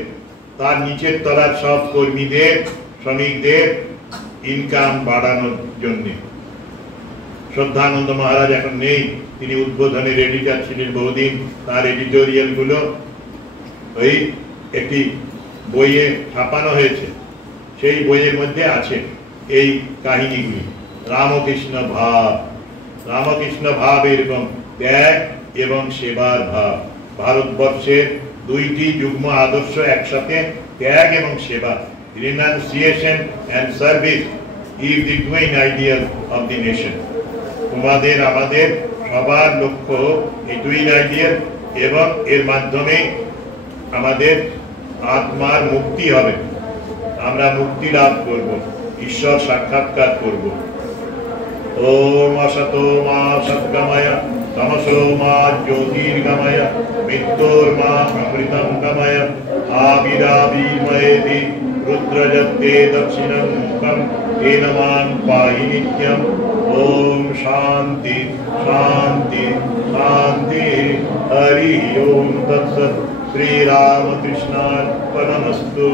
তার নিচের তলার সব কর্মীদের, শ্রমিকদের ইনকাম বাড়ানোর জন্য। শ্রদ্ধানন্দ মহারাজ এখন নেই, তিনি উদ্বোধনের এডিটর ছিলেন বহুদিন। তার এডিটোরিয়াল গুলো ওই একটি বইয়ে ছাপানো হয়েছে, সেই বইয়ের মধ্যে আছে এই কাহিনীগুলি। রামকৃষ্ণ ভাব, রামকৃষ্ণ ভাব এরকম ত্যাগ এবং সেবার ভাব। ভারতবর্ষের দুইটি যুগ্ম আদর্শ একসাথে, ত্যাগ এবং সেবা। Renunciation and service is the twin ideal of the nation. তোমাদের আমাদের সবার লক্ষ্য এই টুইন আইডিয়াল, এবং এর মাধ্যমে আমাদের আত্মার মুক্তি হবে, আমরা মুক্তি লাভ করব, ঈশ্বর সাক্ষাৎকার করব। ওম আসতো মা সদ্গময় তমসো মা জ্যোতির্গময় মৃত্যুর্মা অমৃতম গময় আবিরাবির্ময়েতি রুদ্রজত্তে দক্ষিণং মুখম তেন মাং পাহি নিত্যম। ওম শান্তি শান্তি শান্তি। হরি ওম তৎসৎ। শ্রীরামকৃষ্ণার্পণমস্তু।